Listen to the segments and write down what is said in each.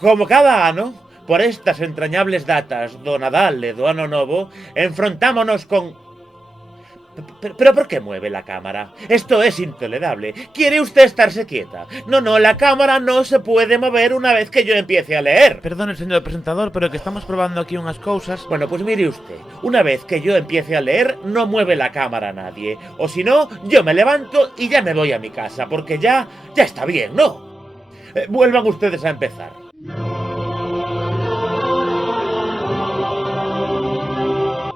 Como cada ano, por estas entrañables datas do Nadal e do Ano Novo, enfrontámonos con... ¿Pero por qué mueve la cámara? Esto es intolerable. ¿Quiere usted estarse quieta? No, la cámara no se puede mover una vez que yo empiece a leer. Perdone, señor presentador, pero que estamos probando aquí unas cousas. Bueno, pues mire usted, una vez que yo empiece a leer, no mueve la cámara nadie. O si no, yo me levanto y ya me voy a mi casa, porque ya está bien, ¿no? Vuelvan ustedes a empezar.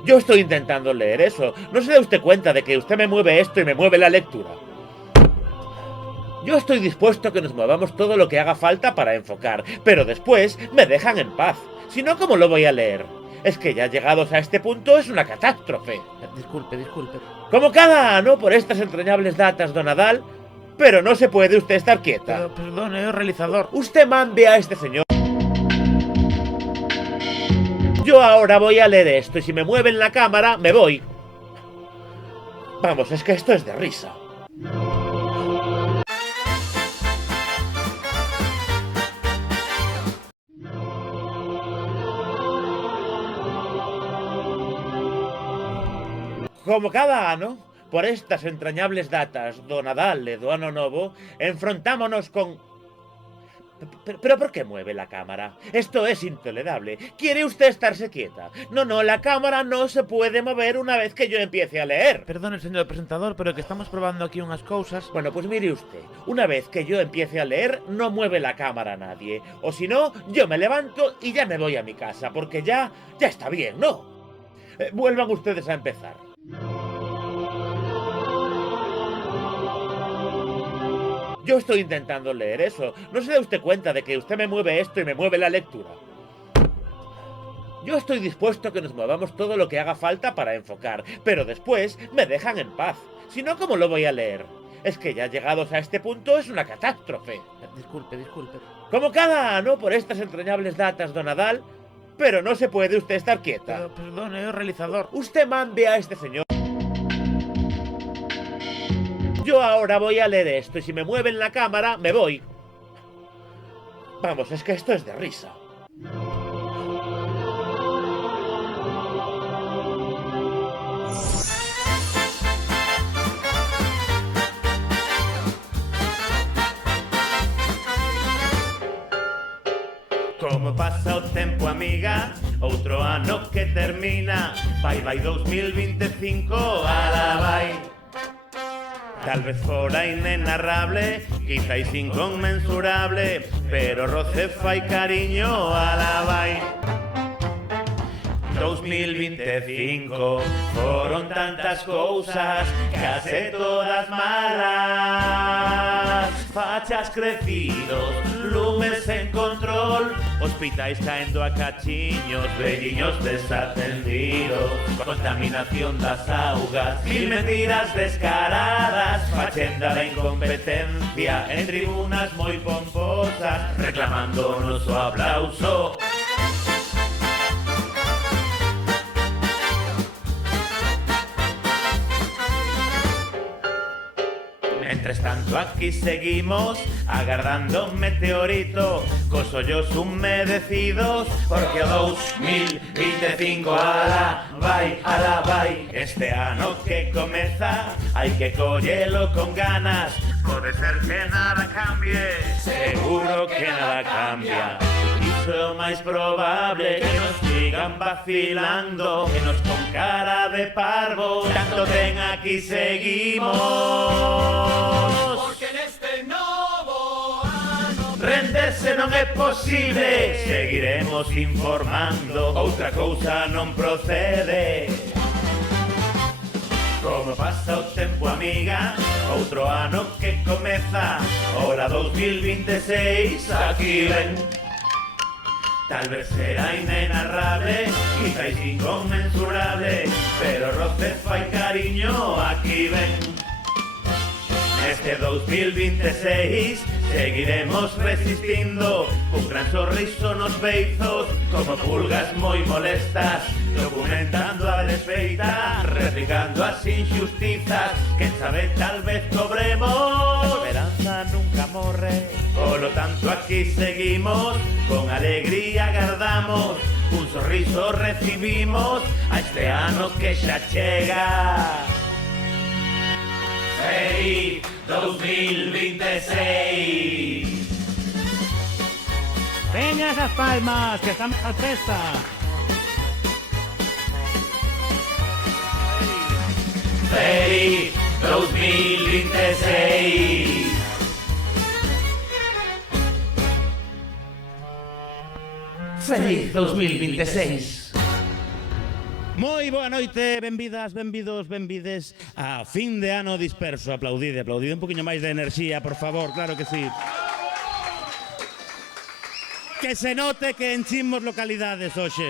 Yo estoy intentando leer eso. ¿No se da usted cuenta de que usted me mueve esto y me mueve la lectura? Yo estoy dispuesto a que nos movamos todo lo que haga falta para enfocar, pero después me dejan en paz. Si no, ¿cómo lo voy a leer? Es que ya llegados a este punto es una catástrofe. Disculpe. Como cada ano por estas entrañables datas do Nadal, pero no se puede usted estar quieta. Pero, perdone, realizador. Usted mande a este señor. Yo ahora voy a leer esto y si me mueven la cámara, me voy. Vamos, es que esto es de risa. Como cada ano, por estas entrañables datas do Nadal e do Ano Novo, enfrontámonos con... ¿Pero por qué mueve la cámara? Esto es intolerable. ¿Quiere usted estarse quieta? No, la cámara no se puede mover una vez que yo empiece a leer. Perdone, señor presentador, pero que estamos probando aquí unas cousas. Bueno, pues mire usted, una vez que yo empiece a leer, no mueve la cámara nadie. O si no, yo me levanto y ya me voy a mi casa, porque ya está bien, ¿no? Vuelvan ustedes a empezar. Yo estoy intentando leer eso. ¿No se da usted cuenta de que usted me mueve esto y me mueve la lectura? Yo estoy dispuesto a que nos movamos todo lo que haga falta para enfocar, pero después me dejan en paz. Si no, ¿cómo lo voy a leer? Es que ya llegados a este punto es una catástrofe. Disculpe. Como cada ano por estas entrañables datas do Nadal, pero no se puede usted estar quieta. Pero, perdone, realizador. Usted mande a este señor. Yo ahora voy a leer esto y si me mueven la cámara, me voy. Vamos, es que esto es de risa. Como pasa o tempo, amiga, outro ano que termina. Vai 2025, ala vai. Tal vez fora inenarrable, quizáis inconmensurable, pero roce fai cariño, ala vai. 2025 foron tantas cousas, case todas malas. Fachas crecidos, lumes en control, hospitais caendo a cachiños, velliños desatendidos, contaminación das augas, mil mentiras descaradas, fachenda da incompetencia en tribunas moi pomposas, reclamando o noso aplauso. Mientras tanto aquí seguimos agardando un meteorito cos ollos humedecidos, porque o 2025 ala vai. Este ano que comeza hai que collelo con ganas. Pode ser que nada cambie, seguro que nada cambia. Iso é o máis probable, que nos sigan vacilando, que nos con cara de parvo, tanto ben aquí seguimos. Porque neste novo ano renderse non é posible, seguiremos informando, outra cousa non procede. Como pasa o tempo, amiga, outro ano que comeza, ora 2026, aquí ven. Tal vez será inenarrable, quizáis inconmensurable, pero roce fai cariño, aquí ven. Este 2026 seguiremos resistindo, un gran sorriso nos beizos, como pulgas moi molestas, documentando a desfeita, replicando as injustizas, que sabe tal vez cobremos, esperanza nunca morre. Por lo tanto aquí seguimos, con iso recibimos a este ano que xa chega. Feliz 2026. Veña esas palmas, que estamos a festa. Feliz 2026. Feliz 2026. Moi boa noite, benvidas, benvidos, benvides a fin de ano disperso. Aplaudide un poquinho máis de enerxía, por favor, claro que sí. Que se note que enchimos localidades hoxe.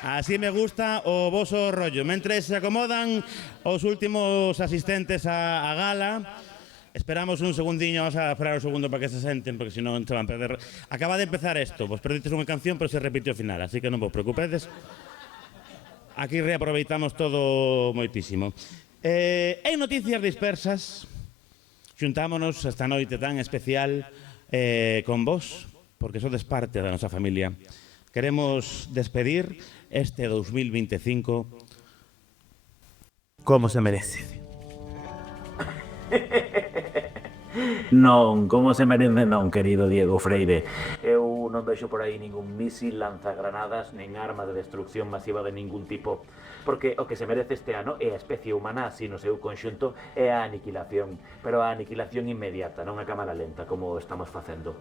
Así me gusta o voso rollo. Mentres se acomodan os últimos asistentes a gala, esperamos un segundiño, vamos a esperar un segundo para que se senten, porque senón se van a perder. Acaba de empezar esto, vos perdites unha canción, pero se repite o final, así que non vos preocupedes. Aquí reaproveitamos todo moitísimo. En Noticias Dispersas, xuntámonos esta noite tan especial con vos, porque sodes parte da nosa familia. Queremos despedir este 2025 como se merece. Non, como se merece non, querido Diego Freire. Eu non vexo por aí ningún misil, lanzagranadas, nen arma de destrucción masiva de ningún tipo. Porque o que se merece este ano é a especie humana, así no seu conxunto, é a aniquilación. Pero a aniquilación inmediata, non a cámara lenta, como estamos facendo.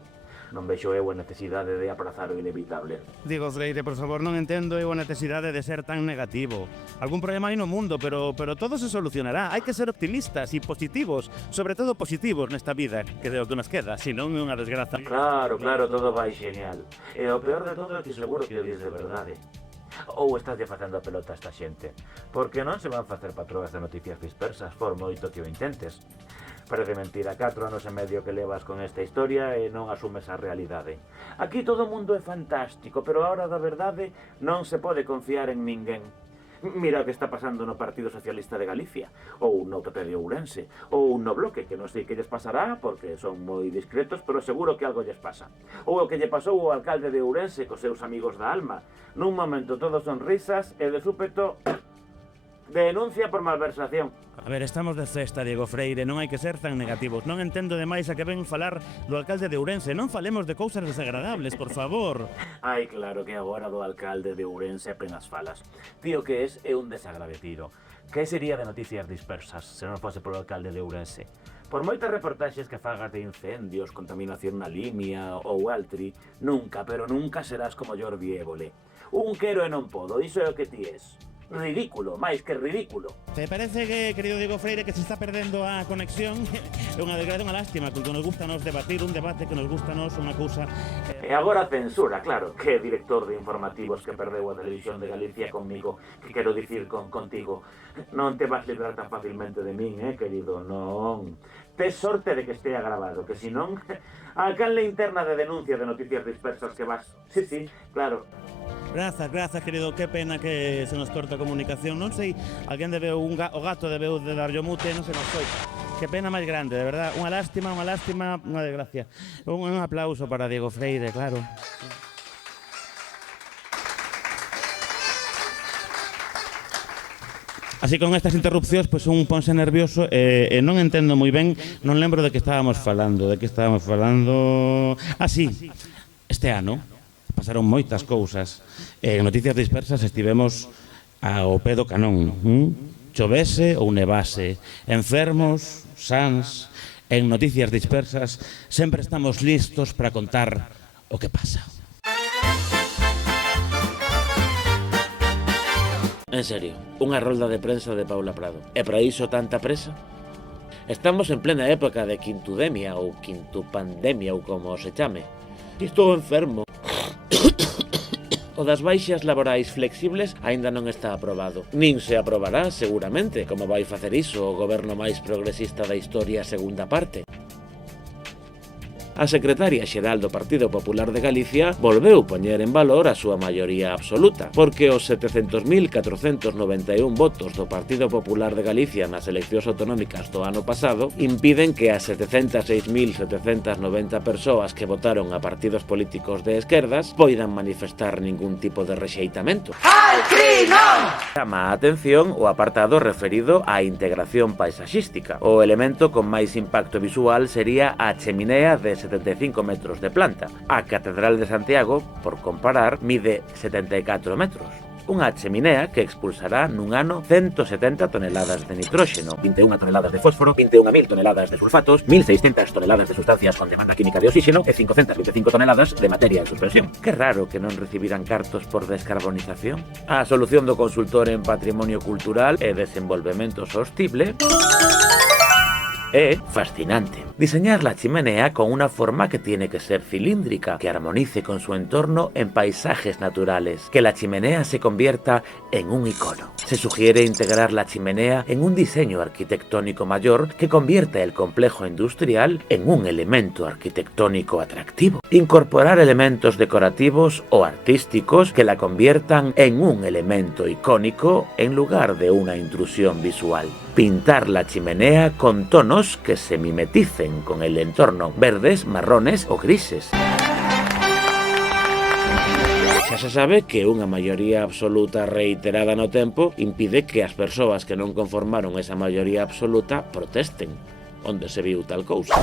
Non vexo eu a necesidade de aprazar o inevitable. Diego Freire, por favor, non entendo eu a necesidade de ser tan negativo. Algún problema hai no mundo, pero todo se solucionará. Hai que ser optimistas e positivos, sobre todo positivos nesta vida, que é o que nos queda, senón é unha desgraza. Claro, todo vai genial. E o peor de todo é que seguro que o dices de verdade. Ou estás facendo a pelota a esta xente. Porque non se van facer patroas de Noticias Dispersas, por moito que o intentes. Parece mentira, 4 anos e medio que levas con esta historia e non asumes a realidade. Aquí todo o mundo é fantástico, pero a hora da verdade non se pode confiar en ninguén. Mira o que está pasando no Partido Socialista de Galicia, ou no PP de Ourense, ou no Bloque, que non sei que lles pasará, porque son moi discretos, pero seguro que algo lles pasa. Ou o que lle pasou ao alcalde de Ourense cos seus amigos da alma. Nun momento todos son risas e de súpeto denuncia por malversación. A ver, estamos de festa, Diego Freire, non hai que ser tan negativos. Non entendo demais a que ven falar do alcalde de Ourense. Non falemos de cousas desagradables, por favor. Ai, claro que agora do alcalde de Ourense apenas falas. Tío que é un desagradecido. Que sería de Noticias Dispersas se non fose por o alcalde de Ourense? Por moitas reportaxes que fagas de incendios, contaminación na Limia ou Altri, nunca, pero nunca serás como Jordi Évole. Un quero e non podo, iso é o que ti és. Ridículo, máis que ridículo. Te parece que, querido Diego Freire, que se está perdendo a conexión? É unha desgracia, unha lástima, porque nos gusta nos debatir, un debate que nos gusta nos unha cousa. E agora censura, claro, que director de informativos que perdeu a Televisión de Galicia conmigo, que quero dicir contigo. Non te vas librar tan facilmente de min, querido, non. Tes sorte de que estea grabado, que senón a canle interna de denuncia de Noticias Dispersas que vas. Sí, claro. Grazas, querido, que pena que se nos corta a comunicación. Non sei, alguén debeu, o gato debeu de darlle o mute, non sei que foi. Que pena máis grande, de verdad. Unha lástima, unha desgracia. Un aplauso para Diego Freire, claro. Así con estas interrupcións, pois un ponse nervioso e non entendo moi ben, non lembro de que estábamos falando. Sí, este ano pasaron moitas cousas. En Noticias Dispersas estivemos ao pé do canón. Chovese ou nevase, enfermos, sans. En Noticias Dispersas sempre estamos listos para contar o que pasa. En serio, unha rolda de prensa de Paula Prado. E para iso tanta presa? Estamos en plena época de quintudemia ou quintupandemia ou como se chame. Estou enfermo. O das baixas laborais flexibles aínda non está aprobado. Nin se aprobará, seguramente, como vai facer iso o goberno máis progresista da historia segunda parte. a secretaria xeral do Partido Popular de Galicia volveu poñer en valor a súa maioría absoluta, porque os 700.491 votos do Partido Popular de Galicia nas eleccións autonómicas do ano pasado impiden que as 706.790 persoas que votaron a partidos políticos de esquerdas poidan manifestar ningún tipo de rexeitamento. Chama a atención o apartado referido á integración paisaxística. O elemento con máis impacto visual sería a cheminea de 75 metros de planta. A Catedral de Santiago, por comparar, mide 74 metros. Unha cheminea que expulsará nun ano 170 toneladas de nitróxeno, 21 toneladas de fósforo, 21.000 toneladas de sulfatos, 1.600 toneladas de sustancias con demanda química de oxígeno e 525 toneladas de materia en suspensión. Que raro que non recibiran cartos por descarbonización. A solución do consultor en patrimonio cultural e desenvolvemento sostible é fascinante. Diseñar la chimenea con una forma que tiene que ser cilíndrica, que armonice con su entorno en paisajes naturales, que la chimenea se convierta en un icono. Se sugiere integrar la chimenea en un diseño arquitectónico mayor que convierta el complejo industrial en un elemento arquitectónico atractivo. Incorporar elementos decorativos o artísticos que la conviertan en un elemento icónico en lugar de una intrusión visual. Pintar la chimenea con tonos que se mimeticen con el entorno, verdes, marrones o grises. Xa se sabe que unha maioría absoluta reiterada no tempo impide que as persoas que non conformaron esa maioría absoluta protesten. Onde se viu tal cousa?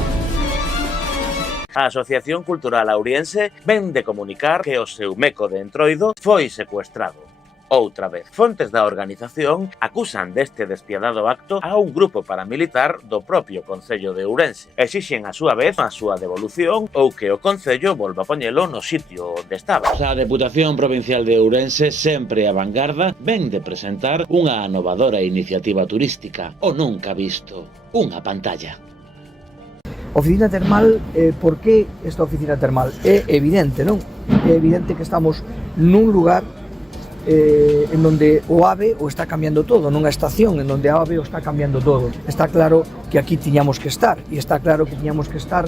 A Asociación Cultural Auriense ven de comunicar que o seu meco de Entroido foi secuestrado. Outra vez, fontes da organización acusan deste despiadado acto a un grupo paramilitar do propio Concello de Ourense. Exixen a súa vez a súa devolución ou que o Concello volva a poñelo no sitio onde estaba. A Deputación Provincial de Ourense, sempre a vanguarda, ven de presentar unha anovadora iniciativa turística, o nunca visto, unha pantalla. Oficina termal, por que esta oficina termal? É evidente, non? É evidente que estamos nun lugar en donde o AVE o está cambiando todo, nunha estación en donde a AVE o está cambiando todo. Está claro que aquí tiñamos que estar, e está claro que tiñamos que estar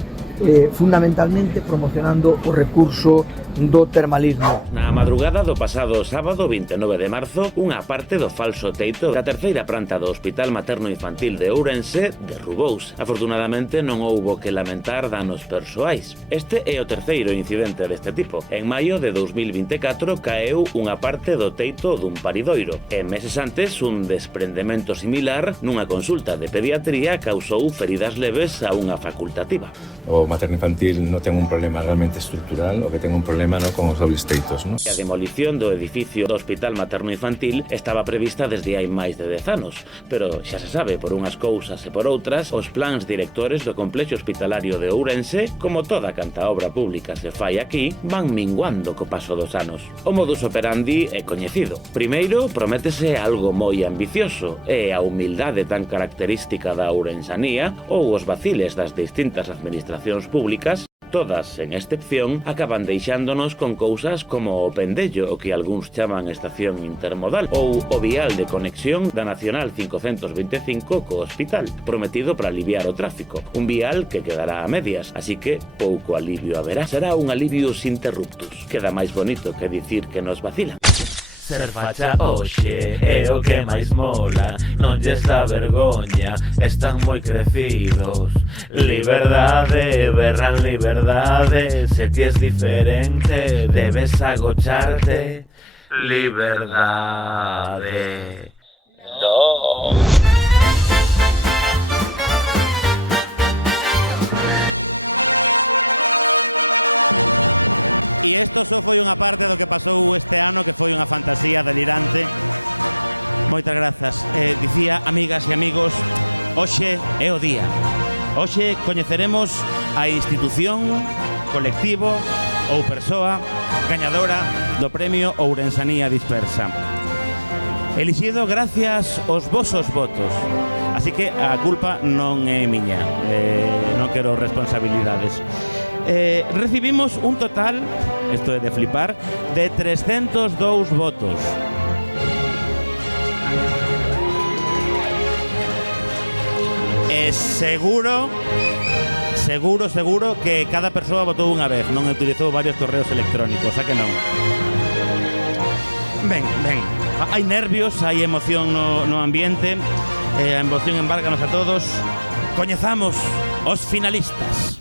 fundamentalmente promocionando o recurso do termalismo. Na madrugada do pasado sábado 29 de marzo, unha parte do falso teito da terceira planta do Hospital Materno Infantil de Ourense derrubouse. Afortunadamente non houbo que lamentar danos persoais. Este é o terceiro incidente deste tipo. En maio de 2024 caeu unha parte do teito dun paridoiro e meses antes un desprendemento similar nunha consulta de pediatría causou feridas leves a unha facultativa. O materno infantil non ten un problema realmente estrutural, o que ten un problema con os dobles teitos. A demolición do edificio do Hospital Materno Infantil estaba prevista desde hai máis de 10 anos, pero xa se sabe por unhas cousas e por outras, os plans directores do complexo hospitalario de Ourense, como toda canta obra pública se fai aquí, van minguando co paso dos anos. O modus operandi é coñecido. Primeiro, prométese algo moi ambicioso, e a humildade tan característica da ourensanía ou os vaciles das distintas administracións públicas, todas, sen excepción, acaban deixándonos con cousas como o Pendello, o que algúns chaman estación intermodal, ou o vial de conexión da Nacional 525 co hospital, prometido para aliviar o tráfico. Un vial que quedará a medias, así que pouco alivio haberá. Será un alivio sin interruptus. Queda máis bonito que dicir que nos vacilan. Ser facha hoxe é o que máis mola, non lles dá vergoña, están moi crecidos. Liberdade, berran liberdade, se ti es diferente, debes agocharte. Liberdade. No. E isto só foi unha parte do que pasou este ano, que foi unha fantasía delirante. Moitas grazas. Dicía, amigas e amigos, hoxe é o día. Hoxe coñeceremos a institución, colectivo ou persoa gañadora do premio Ourensanía Dispersa. Elixido gracias aos vosos votos. Así que a culpa non é miña. Non quero responsabilidades. Recibimos un total, isto é de flipar, de 302 votos. seguro que cada persoa votou unha vez, non utilizou varios correos electrónicos, a que non? Ben, hai nervios, hai emoción no ambiente, a emoción embárganos a todos. Coñezamos os finalistas.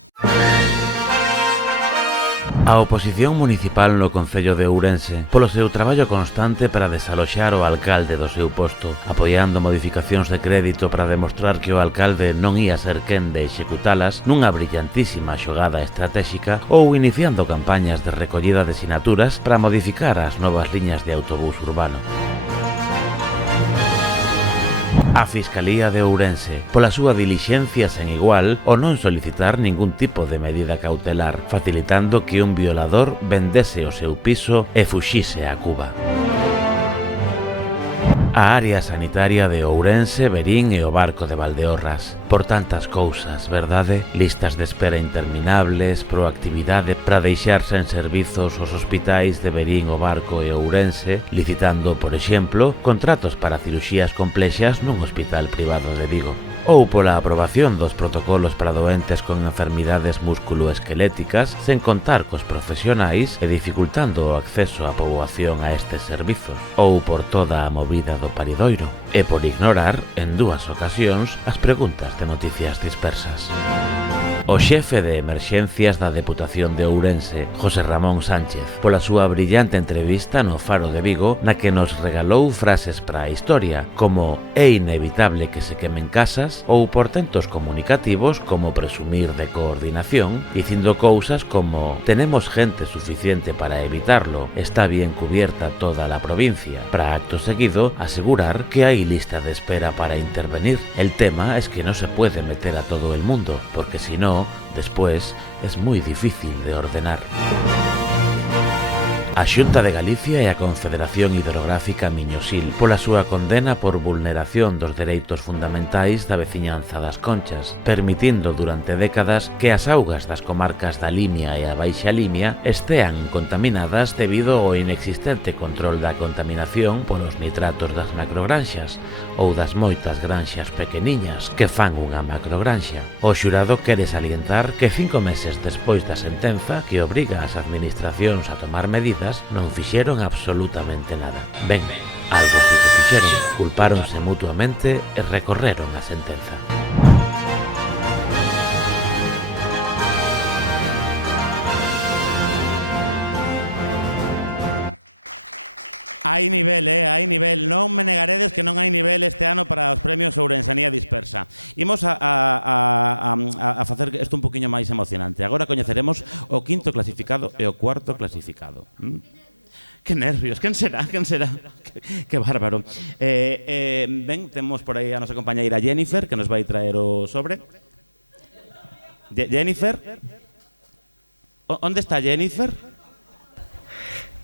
A oposición municipal no Concello de Ourense, polo seu traballo constante para desaloxar o alcalde do seu posto, apoiando modificacións de crédito para demostrar que o alcalde non ia ser quen de executalas nunha brillantísima xogada estratégica, ou iniciando campañas de recollida de sinaturas para modificar as novas liñas de autobús urbano. A Fiscalía de Ourense, pola súa dilixencia sen igual, o non solicitar ningún tipo de medida cautelar, facilitando que un violador vendese o seu piso e fuxise a Cuba. A área sanitaria de Ourense, Verín e o Barco de Valdeorras. Por tantas cousas, verdade? Listas de espera interminables, proactividade para deixar sen servizos os hospitais de Verín, o Barco e Ourense, licitando, por exemplo, contratos para cirurxías complexas nun hospital privado de Vigo. Ou pola aprobación dos protocolos para doentes con enfermidades musculoesqueléticas sen contar cos profesionais e dificultando o acceso á poboación a estes servizos. Ou por toda a movida do paridoiro e por ignorar, en 2 ocasións, as preguntas de noticias dispersas. O xefe de emerxencias da Deputación de Ourense, José Ramón Sánchez, pola súa brillante entrevista no Faro de Vigo, na que nos regalou frases para a historia, como "é inevitable que se quemen casas", ou portentos comunicativos como presumir de coordinación, dicindo cousas como "tenemos gente suficiente para evitarlo, está bien cubierta toda la provincia", para acto seguido asegurar que hai lista de espera para intervenir. El tema es que no se puede meter a todo el mundo, porque si no, después es muy difícil de ordenar. A Xunta de Galicia e a Confederación Hidrográfica Miñosil pola súa condena por vulneración dos dereitos fundamentais da veciñanza das Conchas, permitindo durante décadas que as augas das comarcas da Limia e a Baixa Limia estean contaminadas debido ao inexistente control da contaminación polos nitratos das macrogranxas ou das moitas granxas pequeniñas que fan unha macrogranxa. O xurado quere salientar que 5 meses despois da sentenza que obriga as administracións a tomar medidas, non fixeron absolutamente nada. Ben, algo si que fixeron, culpáronse mutuamente e recorreron a sentenza. Hai nivel, non me negaredes que non hai nivel este ano para os premios Ourensanía Dispersa. Imos a facer isto un poquinho máis emocionante. Agora coñeceremos o 5º clasificado e o 4º clasificado. Que nervios, quen será? Que bárbaro. Ben, temos por aí a nosa compañeira Jennifer, que nos vai traer o sobre. Jennifer? Onde está Jennifer?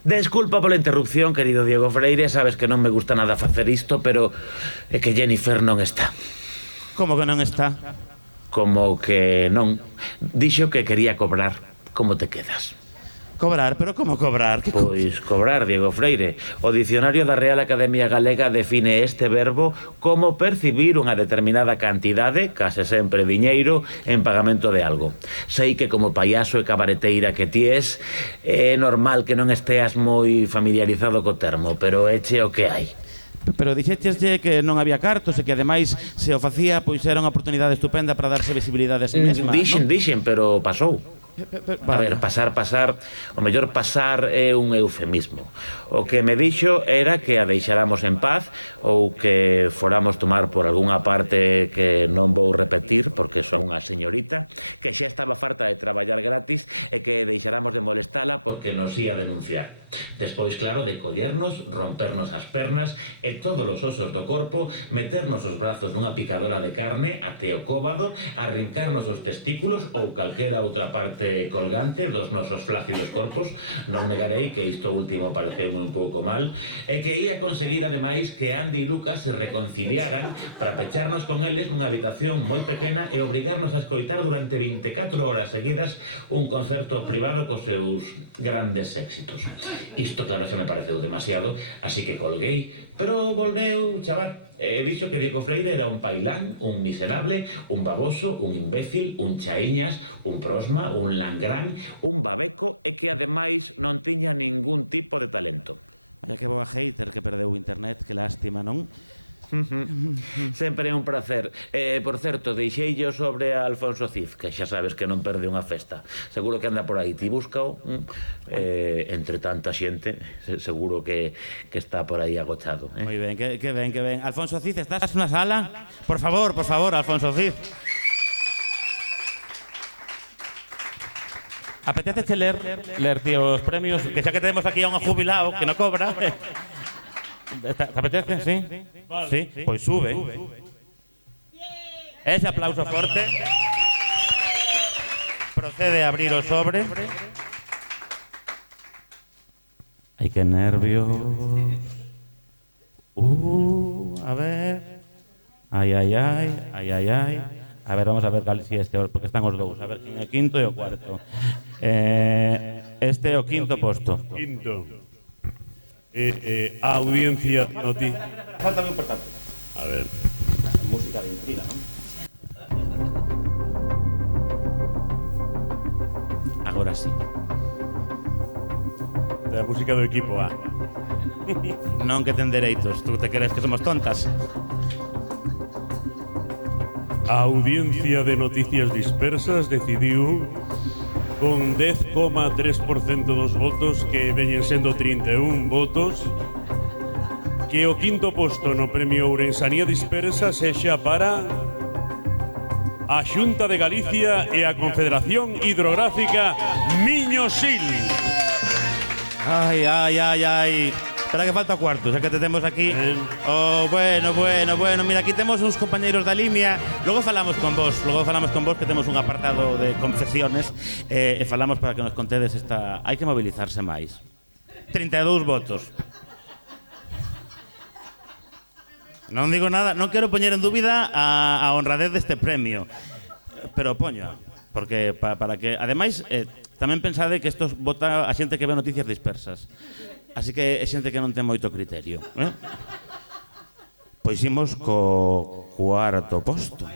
Desculpa pola interrupción, querido Diego Freire, sabes que non me gusta nada facer isto, pero é que Jennifer non está. Como que non está? Como que non. Dixo que quería cobrar. Como te quedas? Cobrar? Pero como cobrar? Pois cobrar, Diego Freire. O dicionario da Real Academia Galega define este verbo como percibir unha determinada cantidade, case sempre diñeiro, en pagamento de algo. Sei que como payaso e cabareteira que ti es, é normal que non esteas moi familiarizado co termo, pero éche o que hai. Pero dixécheslle que non había cartos e que ademais se o facía, pois era unha oportunidade estupenda para darse visibilidade a si mesma. Dixen, pero pasou. A ver, pasar, o mellor pasar é un eufemismo. O que me dixo era que a deixáramos en paz ou que foramos tomar por algunha parte que non vou repetir porque son unha señorita, que xa estaba farta de traballar gratis e que deixáramos de molestala porque nos ia denunciar. Despois, claro, de collernos, rompernos as pernas e todos os osos do corpo, meternos os brazos nunha picadora de carne até o cóbado, arrincarnos os testículos ou calquera outra parte colgante dos nosos flácidos corpos. Non negarei que isto último pareceume un pouco mal e que ia conseguir ademais que Andy e Lucas se reconciliaran para pecharnos con eles nunha habitación moi pequena e obrigarnos a escoitar durante 24 horas seguidas un concerto privado cos seus grandes éxitos. Isto claro xa me pareceu demasiado, así que colguei, pero volveu chavar. Dixo que Diego Freire era un pailán, un miserable, un baboso, un imbécil, un chaíñas, un prosma, un langrán, un babeco e que ademais non tiña ningún tipo de talento. Vaya que boa hater que perdeu o internet, que lástima, non? Sempre é un placer. Por certo, deixeillo sobre a Alfonso Cid, que xa sabes que non perde unha festa. Seguro que anda por aí, ti búscao. Entre tanta xente, seguro que está por aí agochado. Moi ben, que ben, que ben. Alfonso Cid, estás na sala? Por favor, Alfonso Cid. Apetece ler, tío, os premios, que xa que tenemos aquí a un jubilado que no cobra. ¿Te apetece? ¿Sí? ¿Sí? Pues sube. Ese aplauso fuerte. Procede a abrir o sobre. Ay, qué nervios. A ver. Ay. A ver, vamos a ver si este, porque están os dous. A ver, quién é quinto e o cuarto. Este é o quinto posto. Quinto. Audiencia noticia. Falta muy importante. A ver. Música de intriga, ¿no? Agora sí. Da música do equipo A. Non que ten dereitos, tú te crees que somos tontas. A Audiencia de Noticias Dispersas decidiu con 10,3% dos votos, que veñen sendo 31 votos, que o quinto posto no Premio Ourensanía Dispersa sexa para a Xunta de Galicia e a Confederación Hidrográfica Miño-Sil. Ay. Espera que falta cuarto, xa que te temos aquí. Oh, bueno, mira, aquí temos uns compañeiros da Limia. Logo falamos con vos, que temos un apartado de confesiones e falamos para que nos contedes esta... Hai que mobilizarse máis. 32 votos. Non digo nada, non quero poñer en dúbida a honradez deste premio, pero poño, porque para que... Ademais, tamén pensade que isto vota a xente que ve noticias dispersas. Así que é xente que non ten moito criterio. Pois imos co cuarto posto.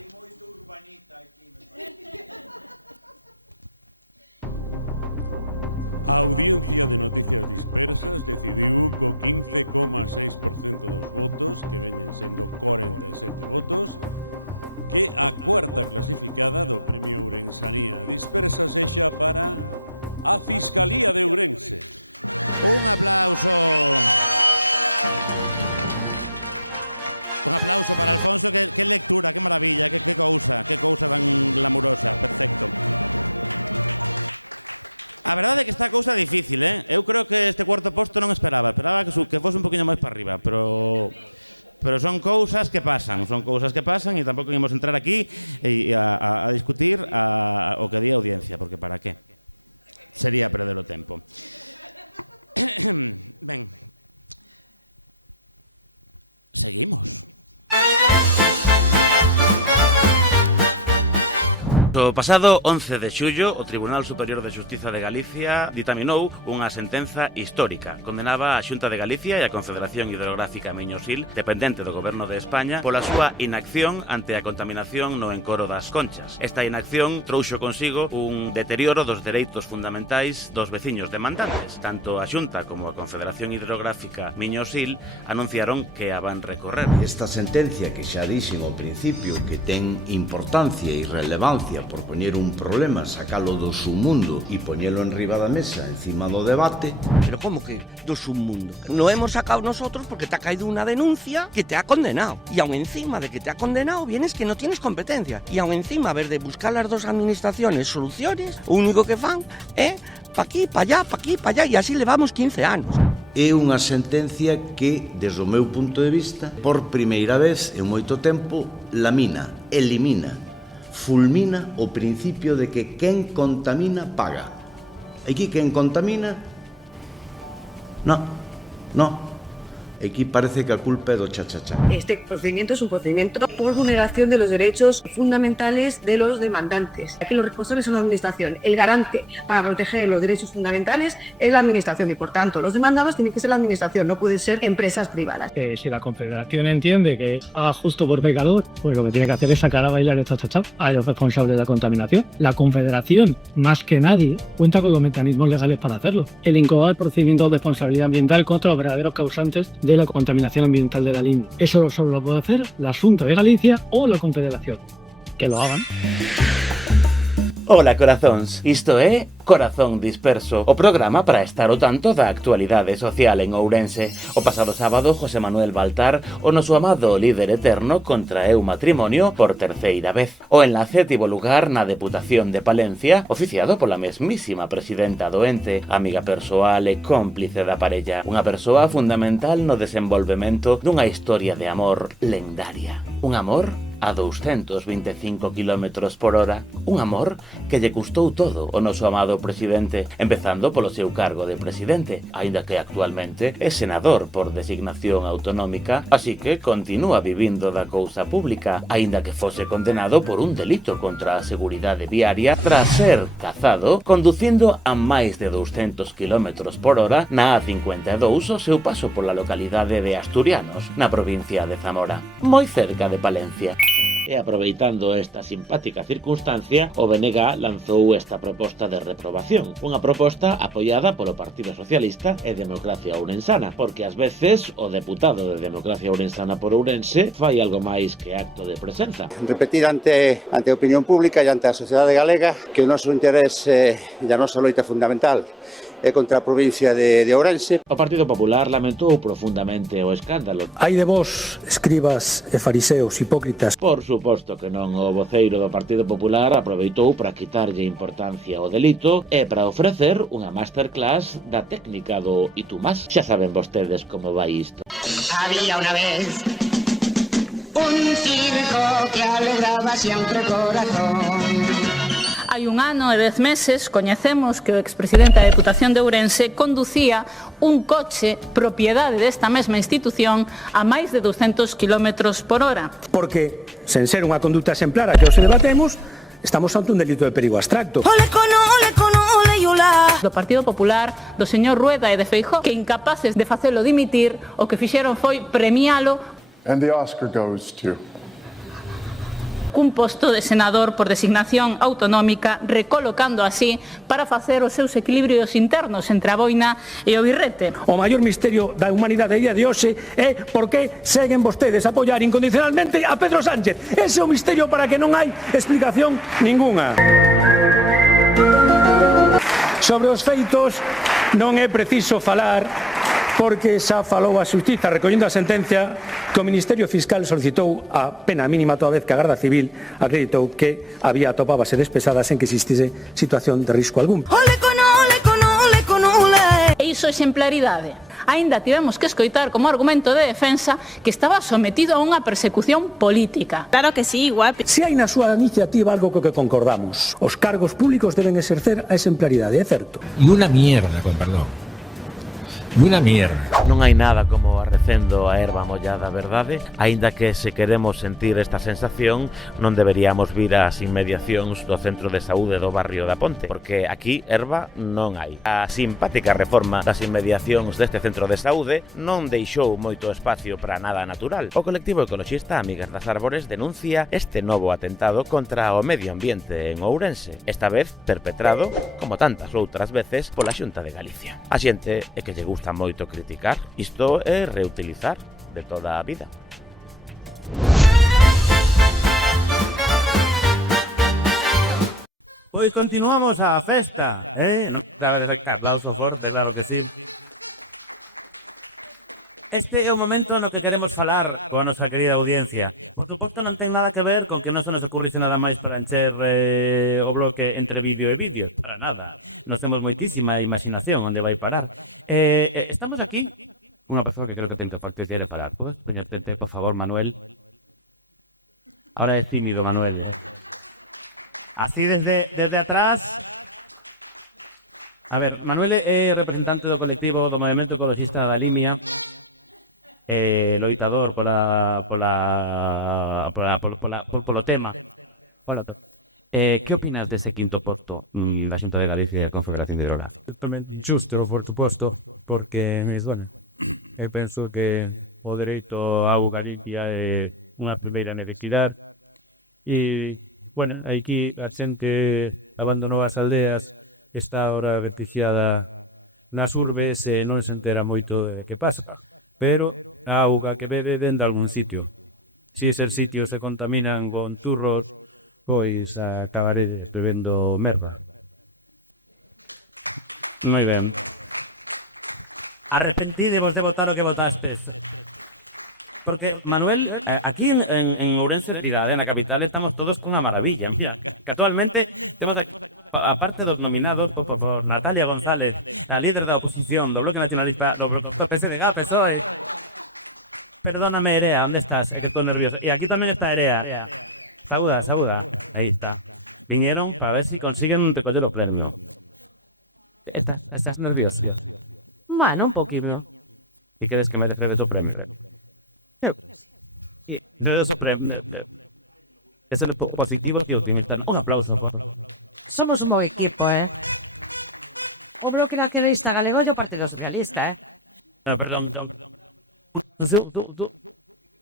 A Audiencia de Noticias Dispersas decidiu co 15,6% dos votos, que veñen sendo 47 votos, que a cuarta clasificada do Premio Ourensanía Dispersa sexa para a Fiscalía de Ourense. Un aplauso. Un aplauso para Alfonso, que lectura, que maravilla, que cousa tan glamurosa, perfecto. A verdade é que esta cousa é difícil, Eu creo que este cuarto posto non esperaba que fose un poquinho máis para arriba, pero son cousas que pasan e tampouco íamos entrar aquí a discutir o que di a audiencia, porque para qué? Sería perder o tempo. Ben, seguimos. O pasado 11 de xullo, o Tribunal Superior de Xustiza de Galicia ditaminou unha sentenza histórica. Condenaba a Xunta de Galicia e a Confederación Hidrográfica Miño-Sil, dependente do Goberno de España, pola súa inacción ante a contaminación no encoro das Conchas. Esta inacción trouxo consigo un deterioro dos dereitos fundamentais dos veciños demandantes. Tanto a Xunta como a Confederación Hidrográfica Miño-Sil anunciaron que a van recorrer. Esta sentencia, que xa dixen ao principio que ten importancia e relevancia por poñer un problema, sacalo do submundo e poñelo enriba da mesa, encima do debate. Pero como que do submundo? No hemos sacado nosotros porque te ha caído una denuncia que te ha condenado. Y aún encima de que te ha condenado, vienes que no tienes competencia. Y aún encima, a ver, de buscar las dos administraciones soluciones, o único que fan é pa aquí, pa allá, e así levamos 15 anos. É unha sentencia que, desde o meu punto de vista, por primeira vez en moito tempo, lamina, elimina, fulmina o principio de que quen contamina paga. Aquí quen contamina, no. Aquí parece que a culpa é do cha-cha-cha. Este procedimiento es un procedimiento por vulneración de los derechos fundamentales de los demandantes. Aquí los responsables son la Administración. El garante para proteger los derechos fundamentales es la Administración y, por tanto, los demandados tienen que ser la Administración, no pueden ser empresas privadas. Si la Confederación entiende que haga justo por pecador, pues lo que tiene que hacer es sacar a bailar el cha-cha-cha a los responsables de la contaminación. La Confederación, más que nadie, cuenta con los mecanismos legales para hacerlo. El incoar procedimiento de responsabilidad ambiental contra los verdaderos causantes de la contaminación ambiental de la línea. Eso solo lo puede hacer la Xunta de Galicia o la Confederación. Que lo hagan. Ola, corazóns, isto é Corazón Disperso, o programa para estar ao tanto da actualidade social en Ourense. O pasado sábado, José Manuel Baltar, o noso amado líder eterno, contraeu matrimonio por terceira vez. O enlace tivo lugar na Deputación de Palencia, oficiado pola mesmísima presidenta do ente, amiga persoal e cómplice da parella. Unha persoa fundamental no desenvolvemento dunha historia de amor lendaria. Un amor a 225 km por hora, un amor que lle custou todo o noso amado presidente, empezando polo seu cargo de presidente, aínda que actualmente é senador por designación autonómica, así que continúa vivindo da cousa pública, aínda que fose condenado por un delito contra a seguridade viaria tras ser cazado conducindo a máis de 200 km por hora na A52 o seu paso pola localidade de Asturianos, na provincia de Zamora, moi cerca de Palencia. E aproveitando esta simpática circunstancia, o BNG lanzou esta proposta de reprobación, unha proposta apoiada polo Partido Socialista e Democracia Ourensana, porque ás veces o deputado de Democracia Ourensana por Ourense fai algo máis que acto de presenza. Repetir ante a opinión pública e ante a sociedade galega que o noso interés e a nosa loita fundamental é contra a provincia de Ourense. O Partido Popular lamentou profundamente o escándalo. Hai de vos, escribas e fariseos hipócritas. Por suposto que non, o voceiro do Partido Popular aproveitou para quitarlle importancia ao delito e para ofrecer unha masterclass da técnica do "y tú más". Xa saben vostedes como vai isto. Había una vez un circo que alegraba siempre el corazón. Hai un ano e 10 meses coñecemos que o expresidente da Deputación de Ourense conducía un coche propiedade desta mesma institución a máis de 200 km por hora. Porque, sen ser unha conduta exemplar a que hoxe debatemos, estamos ante un delito de perigo abstracto. Do Partido Popular, do señor Rueda e de Feijóo, que incapaces de facelo dimitir, o que fixeron foi premialo. And the Oscar goes to cun posto de senador por designación autonómica, recolocando así para facer os seus equilibrios internos entre a boina e o birrete. O maior misterio da humanidade a día de hoxe é por que seguen vostedes a apoiar incondicionalmente a Pedro Sánchez. Ese é o misterio para que non hai explicación ningunha. Sobre os feitos non é preciso falar porque xa falou a Xustiza recollendo a sentencia que o Ministerio Fiscal solicitou a pena mínima toda vez que a Garda Civil acreditou que había atopábase despesadas en que existise situación de risco algún. E iso é exemplaridade. Aínda tivemos que escoitar como argumento de defensa que estaba sometido a unha persecución política. Claro que sí, igual. Se hai na súa iniciativa algo co que concordamos, os cargos públicos deben exercer a exemplaridade, é certo. E unha mierda, con perdón. Unha mierda. Non hai nada como arrecendo a erva mollada, verdade? Aínda que se queremos sentir esta sensación, non deberíamos vir ás inmediacións do centro de saúde do barrio da Ponte, porque aquí erva non hai. A simpática reforma das inmediacións deste centro de saúde non deixou moito espacio para nada natural. O colectivo ecoloxista Amigas das Árbores denuncia este novo atentado contra o medio ambiente en Ourense, esta vez perpetrado, como tantas outras veces, pola Xunta de Galicia. A xente é que lle gusta moito criticar, isto é reutilizar de toda a vida. Pois continuamos a festa, Non daba de aplauso forte, claro que sí. Este é o momento no que queremos falar coa nosa querida audiencia. Por suposto non ten nada que ver con que non se nos ocurrise nada máis para encher o bloque entre vídeo e vídeo. Para nada. Nos temos moitísima imaginación onde vai parar. Estamos aquí unha persoa que creo que quere falar. Podes poñerte en pé, por favor, Manuel? Ahora é tímido, Manuel. Así desde atrás. A ver, Manuel é representante do colectivo do Movemento Ecoloxista da Limia. loitador polo tema. Que opinas dese quinto posto da Xunta de Galicia e a Confederación Hidrográfica? Totalmente injusto, por suposto, porque, bueno, eu penso que o dereito á auga limpia é unha primeira necesidade e, bueno, aquí a xente abandonou as aldeas, está ahora refugiada nas urbes e non se entera moito de que pasa, pero a auga que bebe vende a algún sitio. Se eses sitios se contaminan con churros, pois acabaredes bebendo merda. Moi ben. Arrepentídevos de votar o que votastes. Porque, Manuel, aquí en Ourense cidade, na capital, estamos todos cunha maravilla. Mira, casualmente, temos aquí, aparte dos nominados, por favor, Natalia González, a líder da oposición do Bloque Nacionalista, do PSDG, PSOE. Perdóname, Erea, onde estás? É que estou nervioso. E aquí tamén está Erea. Saúda, saúda. Aí está. Viñeron para ver si consiguen recoller o premio. Estás nervioso? Bueno, un poquinho. E crees que merecedes o premio? Eu creo que sí. Merecedes o premio. É ser positivos e optimistas. Un aplauso. Somos un bo equipo, O Bloque Nacionalista Galego e o Partido Socialista, No, perdón. Tú.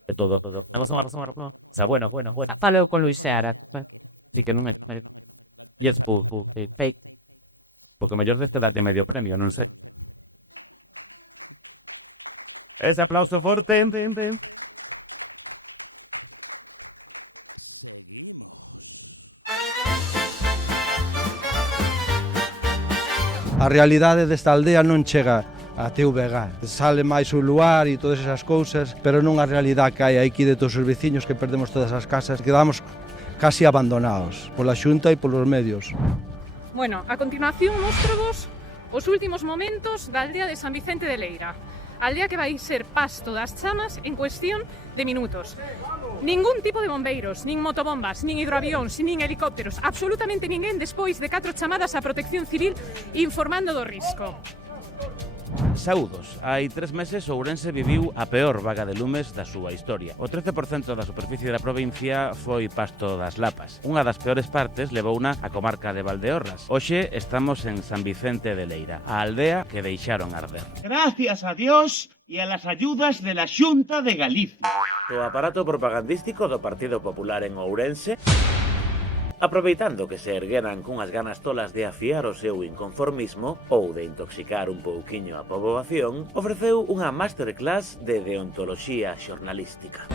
De todo. O sea, bueno. Falou con Luis Seara, tranquilo. Sí, que non é. E esa Feito. Porque mellor deste date medio premio, non sei. Ese aplauso forte. Seguimos. A realidade desta aldea non chega a TVG. Sale máis o luar e todas esas cousas, pero non a realidade que hai aquí de todos os veciños que perdemos todas as casas, quedamos casi abandonados pola Xunta e polos medios. Bueno, a continuación mostrovos os últimos momentos da aldea de San Vicente de Leira. Aldea que vai ser pasto das chamas en cuestión de minutos. Ningún tipo de bombeiros, nin motobombas, nin hidroavións, nin helicópteros, absolutamente ninguén despois de 4 chamadas á Protección Civil informando do risco. Saúdos. Hai 3 meses Ourense viviu a peor vaga de lumes da súa historia. O 13% da superficie da provincia foi pasto das lapas. Unha das peores partes levouna a comarca de Valdeorras. Hoxe estamos en San Vicente de Leira, a aldea que deixaron arder. Gracias a Dios y a las ayudas de la Xunta de Galicia. O aparato propagandístico do Partido Popular en Ourense, aproveitando que se ergueran cunhas ganas tolas de afiar o seu inconformismo ou de intoxicar un pouquiño a poboación, ofreceu unha masterclass de deontoloxía xornalística.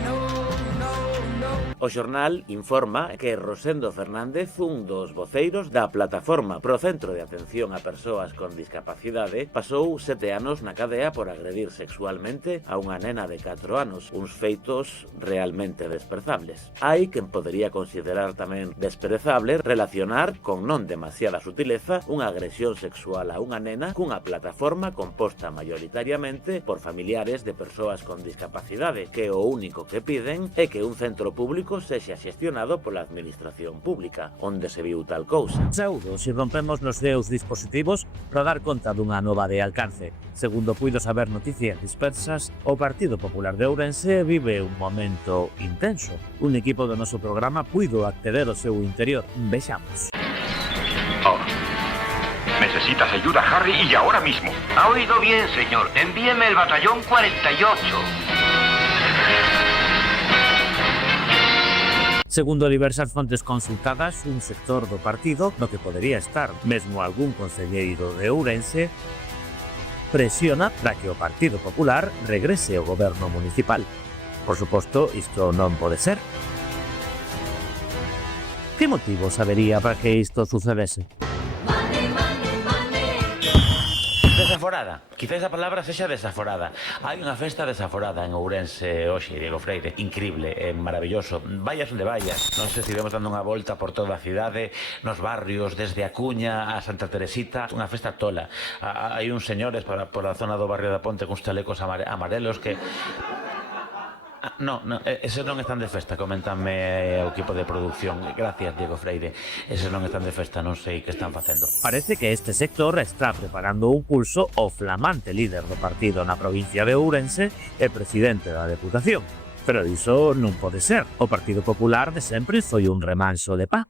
O xornal informa que Rosendo Fernández, un dos voceiros da plataforma pro Centro de Atención a Persoas con Discapacidade, pasou 7 anos na cadea por agredir sexualmente a unha nena de 4 anos, uns feitos realmente desprezables. Hai quen podería considerar tamén desprezable relacionar con non demasiada sutileza unha agresión sexual a unha nena cunha plataforma composta maioritariamente por familiares de persoas con discapacidade, que o único que piden é que un centro público sexa xestionado pola administración pública, onde se viu tal cousa. Saúdos, se rompemos los seus dispositivos para dar conta dunha nova de alcance. Segundo puido saber Noticias Dispersas, o Partido Popular de Ourense vive un momento intenso. Un equipo do noso programa puido acceder ao seu interior. Vexamos. Necesitas ayuda, Harry, y ahora mismo. Ha oído bien, señor. Envíeme el batallón 48. Segundo diversas fontes consultadas, un sector do partido, no que podería estar mesmo algún conselleiro de Ourense, presiona para que o Partido Popular regrese ao goberno municipal. Por suposto, isto non pode ser. Que motivos habería para que isto sucedese? Desaforada. Quizá esa palabra sexa desaforada. Hai unha festa desaforada en Ourense hoxe, o Freire. Increíble, maravilloso. Vayas onde vayas. Non sei se iremos dando unha volta por toda a cidade, nos barrios, desde a Cuña a Santa Teresita. Unha festa tola. Hai uns señores por a zona do barrio da Ponte con chalecos amarelos que... No, eses non están de festa, coméntame o equipo de producción. Gracias, Diego Freire. Eses non están de festa, non sei que están facendo. Parece que este sector está preparando un pulso ao flamante líder do partido na provincia de Ourense e presidente da Deputación. Pero iso non pode ser. O Partido Popular de sempre foi un remanso de pá.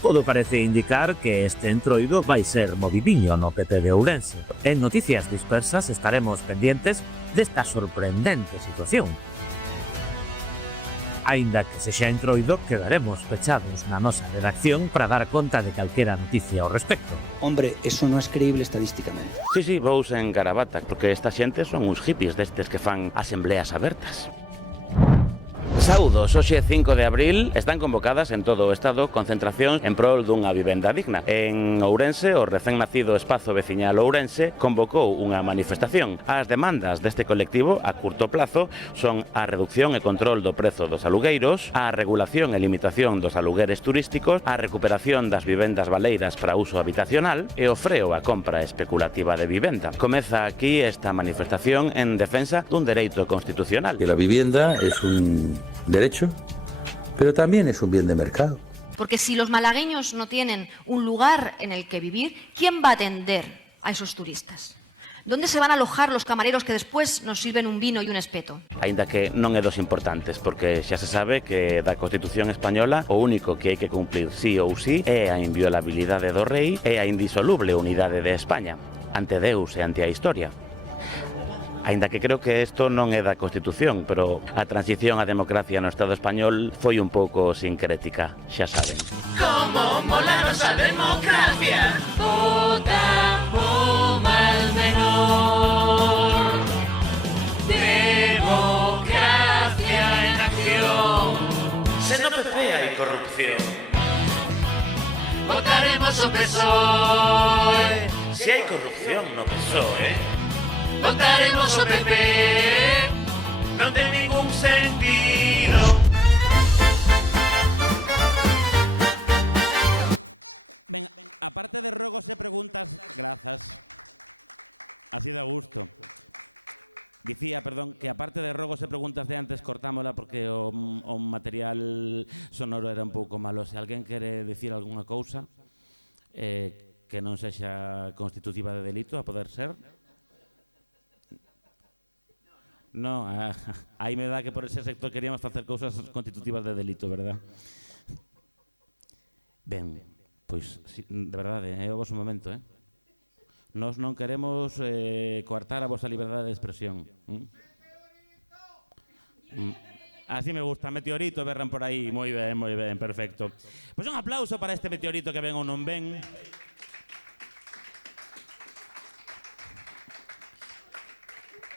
Todo parece indicar que este entroido vai ser movidiño no PP de Ourense. En Noticias Dispersas estaremos pendientes desta sorprendente situación. Aínda que sexa entroido, quedaremos pechados na nosa redacción para dar conta de calquera noticia ao respecto. Hombre, eso non é creíble estadísticamente. Sí, vous en Garabata, porque esta xente son uns hippies destes que fan asembleas abertas. Saúdos, hoxe 5 de abril están convocadas en todo o Estado concentracións en prol dunha vivenda digna. En Ourense, o recén nacido Espazo Veciñal Ourense convocou unha manifestación. As demandas deste colectivo a curto plazo son a reducción e control do prezo dos alugueiros, a regulación e limitación dos alugueres turísticos, a recuperación das vivendas baleiras para uso habitacional e o freo á compra especulativa de vivenda. Comeza aquí esta manifestación en defensa dun dereito constitucional. Que la vivienda es un derecho, pero también es un bien de mercado. Porque si los malagueños no tienen un lugar en el que vivir, ¿quién va a atender a esos turistas? ¿Dónde se van a alojar los camareros que después nos sirven un vino y un espeto? Aínda que non é dos importantes, porque xa se sabe que da Constitución española o único que hai que cumplir sí ou sí é a inviolabilidade do rei e a indisoluble unidade de España, ante Deus e ante a historia. Aínda que creo que isto non é da Constitución, pero a transición á democracia no Estado español foi un pouco sincrética, xa saben. Como mola nosa democracia, vota o mal menor. Democracia en acción. Se no PP hai corrupción. Votaremos o PSOE. Se hai corrupción no PSOE. Votaremos o PP. Non ten ningún sentido. Ben, aparte de rogos e preguntas, grazas. Así da gusto. Dicía, perdón, que aparte de rogos e preguntas de antes cortámola porque o material sonoro era un pouco malo. Se alguén quere dicir algunha cousa que non sexa constitutiva de delito, a poder ser. No, aí me dá que por ese sector queríamos facer cousas constitutivas de delito, verdad? Ben, pois, de verdade, é o vosso momento, Nós non queremos coartar a vosa liberdade de expresión. Así me gusta, meteorito, berran por aí, moi ben, perfecto. Pois un aplauso para este meteorito que ven ou non ven.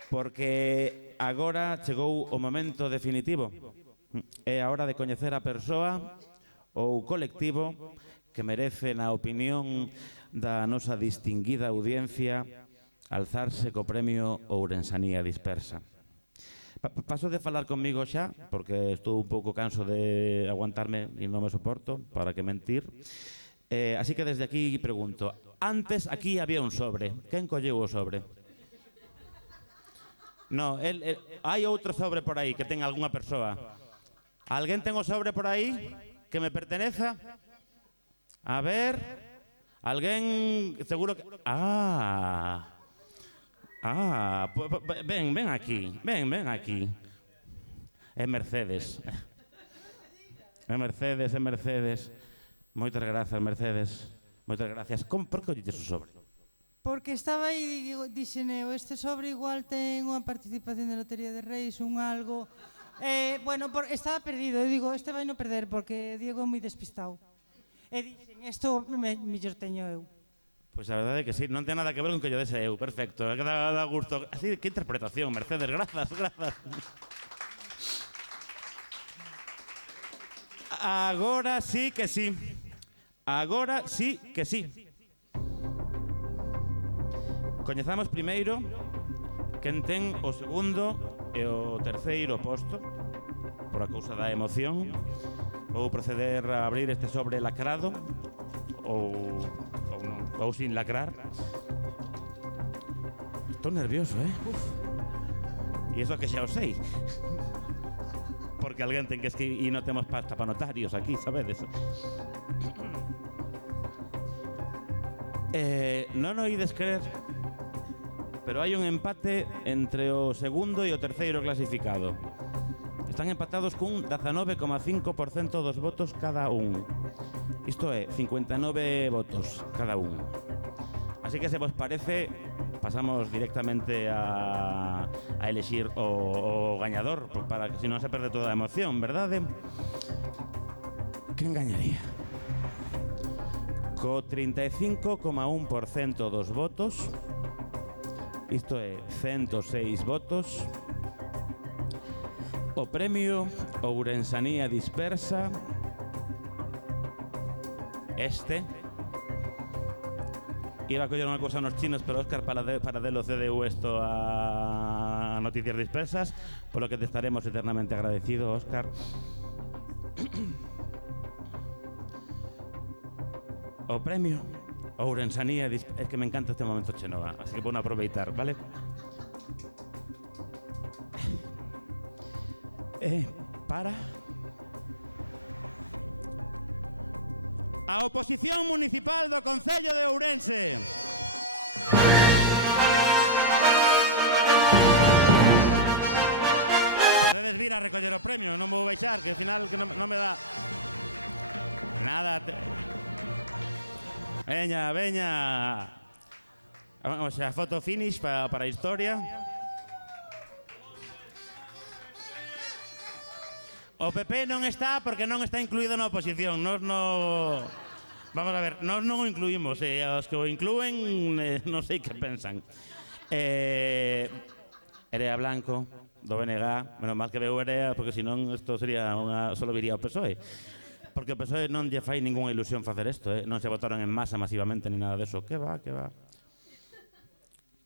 Porque agora chegou o momento definitivo. É a hora de coñecer a persoa ou colectivo que merece, na opinión da nosa distinguida audiencia, alzarse co premio Ourensanía Dispersa. Paso de falar conmigo xa, porque estou un pouco canso de aguantarme e non me soporto, para que mentir. Así que desde aquí pregunto, antes aquí había un sobre, quen colleu o sobre? No, hai outro sobre por aí que ten algunha persoa. Alguén ten o sobre por aí que me perteneza? A ver, alguén seguro que... Ven aquí, ven aquí. É Mercedes. É Mercedes. Moitas grazas, Mercedes. Moitas gracias. Por que collites o sobre? Porque estaba aí e dixene, este sobre igual ten unha participación de Lotería de Reis, un algo... Bueno, estaba perdido, eu digo, este vai non perder porque Diego é moi despistado. E dixen, isto mellor teño eu. Pois a verdade é que sí, non ten nada que ver con que yo dese eu, perfecto, dá gusto. Así, que interpretación, Mercedes, grazas. Agora sí que sí. Agora sí que sí. Coñezamos primeiro quen ten o segundo e o terceiro posto por a cousa da emoción. Vou proceder a abrir este sobre lacrado ou sin lacrar. Estou nervioso, E iso que xa o sei. Porque alguén ten que escribir e non temos pasta para notarios aquí, sabedes? Non o ides creer, pero hai un empate entre o segundo e o terceiro clasificado. Están empatados cun 19,5% dos votos cada un. Isto é, 59 votos cada un. Así que se vos parece, pasamos directamente a elexir o gañador, para que si non se perde toda a emoción, verdade? Quen gañaría? Co 35,1% dos votos, isto é, 106 votos, o premio Ourensanía Dispersa, iba a coller unha cousa nos chinos, pero Óscar, para delo CDU isto a Noticias Dispersas, polo que te estaremos eternamente agradecido, Óscar. O premio Ourensanía Dispersa, é que me encanta este momento, Chenoa, así que vou aproveitar, vale? Para a oposición municipal do Concello de Ourense. Podedes vir a recoller o premio, non vou baixar, que ao final que non me dá nada. Veña. Vamos a foto finish para a historia. O PP non está porque non está incluído na oposición. Vamos a ver, nós non o incluímos. Os que o inclúen non sei que pensan. Erea Blanco, do BNG, menos mal que veu Erea, porque senón isto sería solo viría o PSOE. Porque o PSOE non lle fai ninguna ilusión facer isto, non se votaron en masa masivamente ni nada deso. Que va.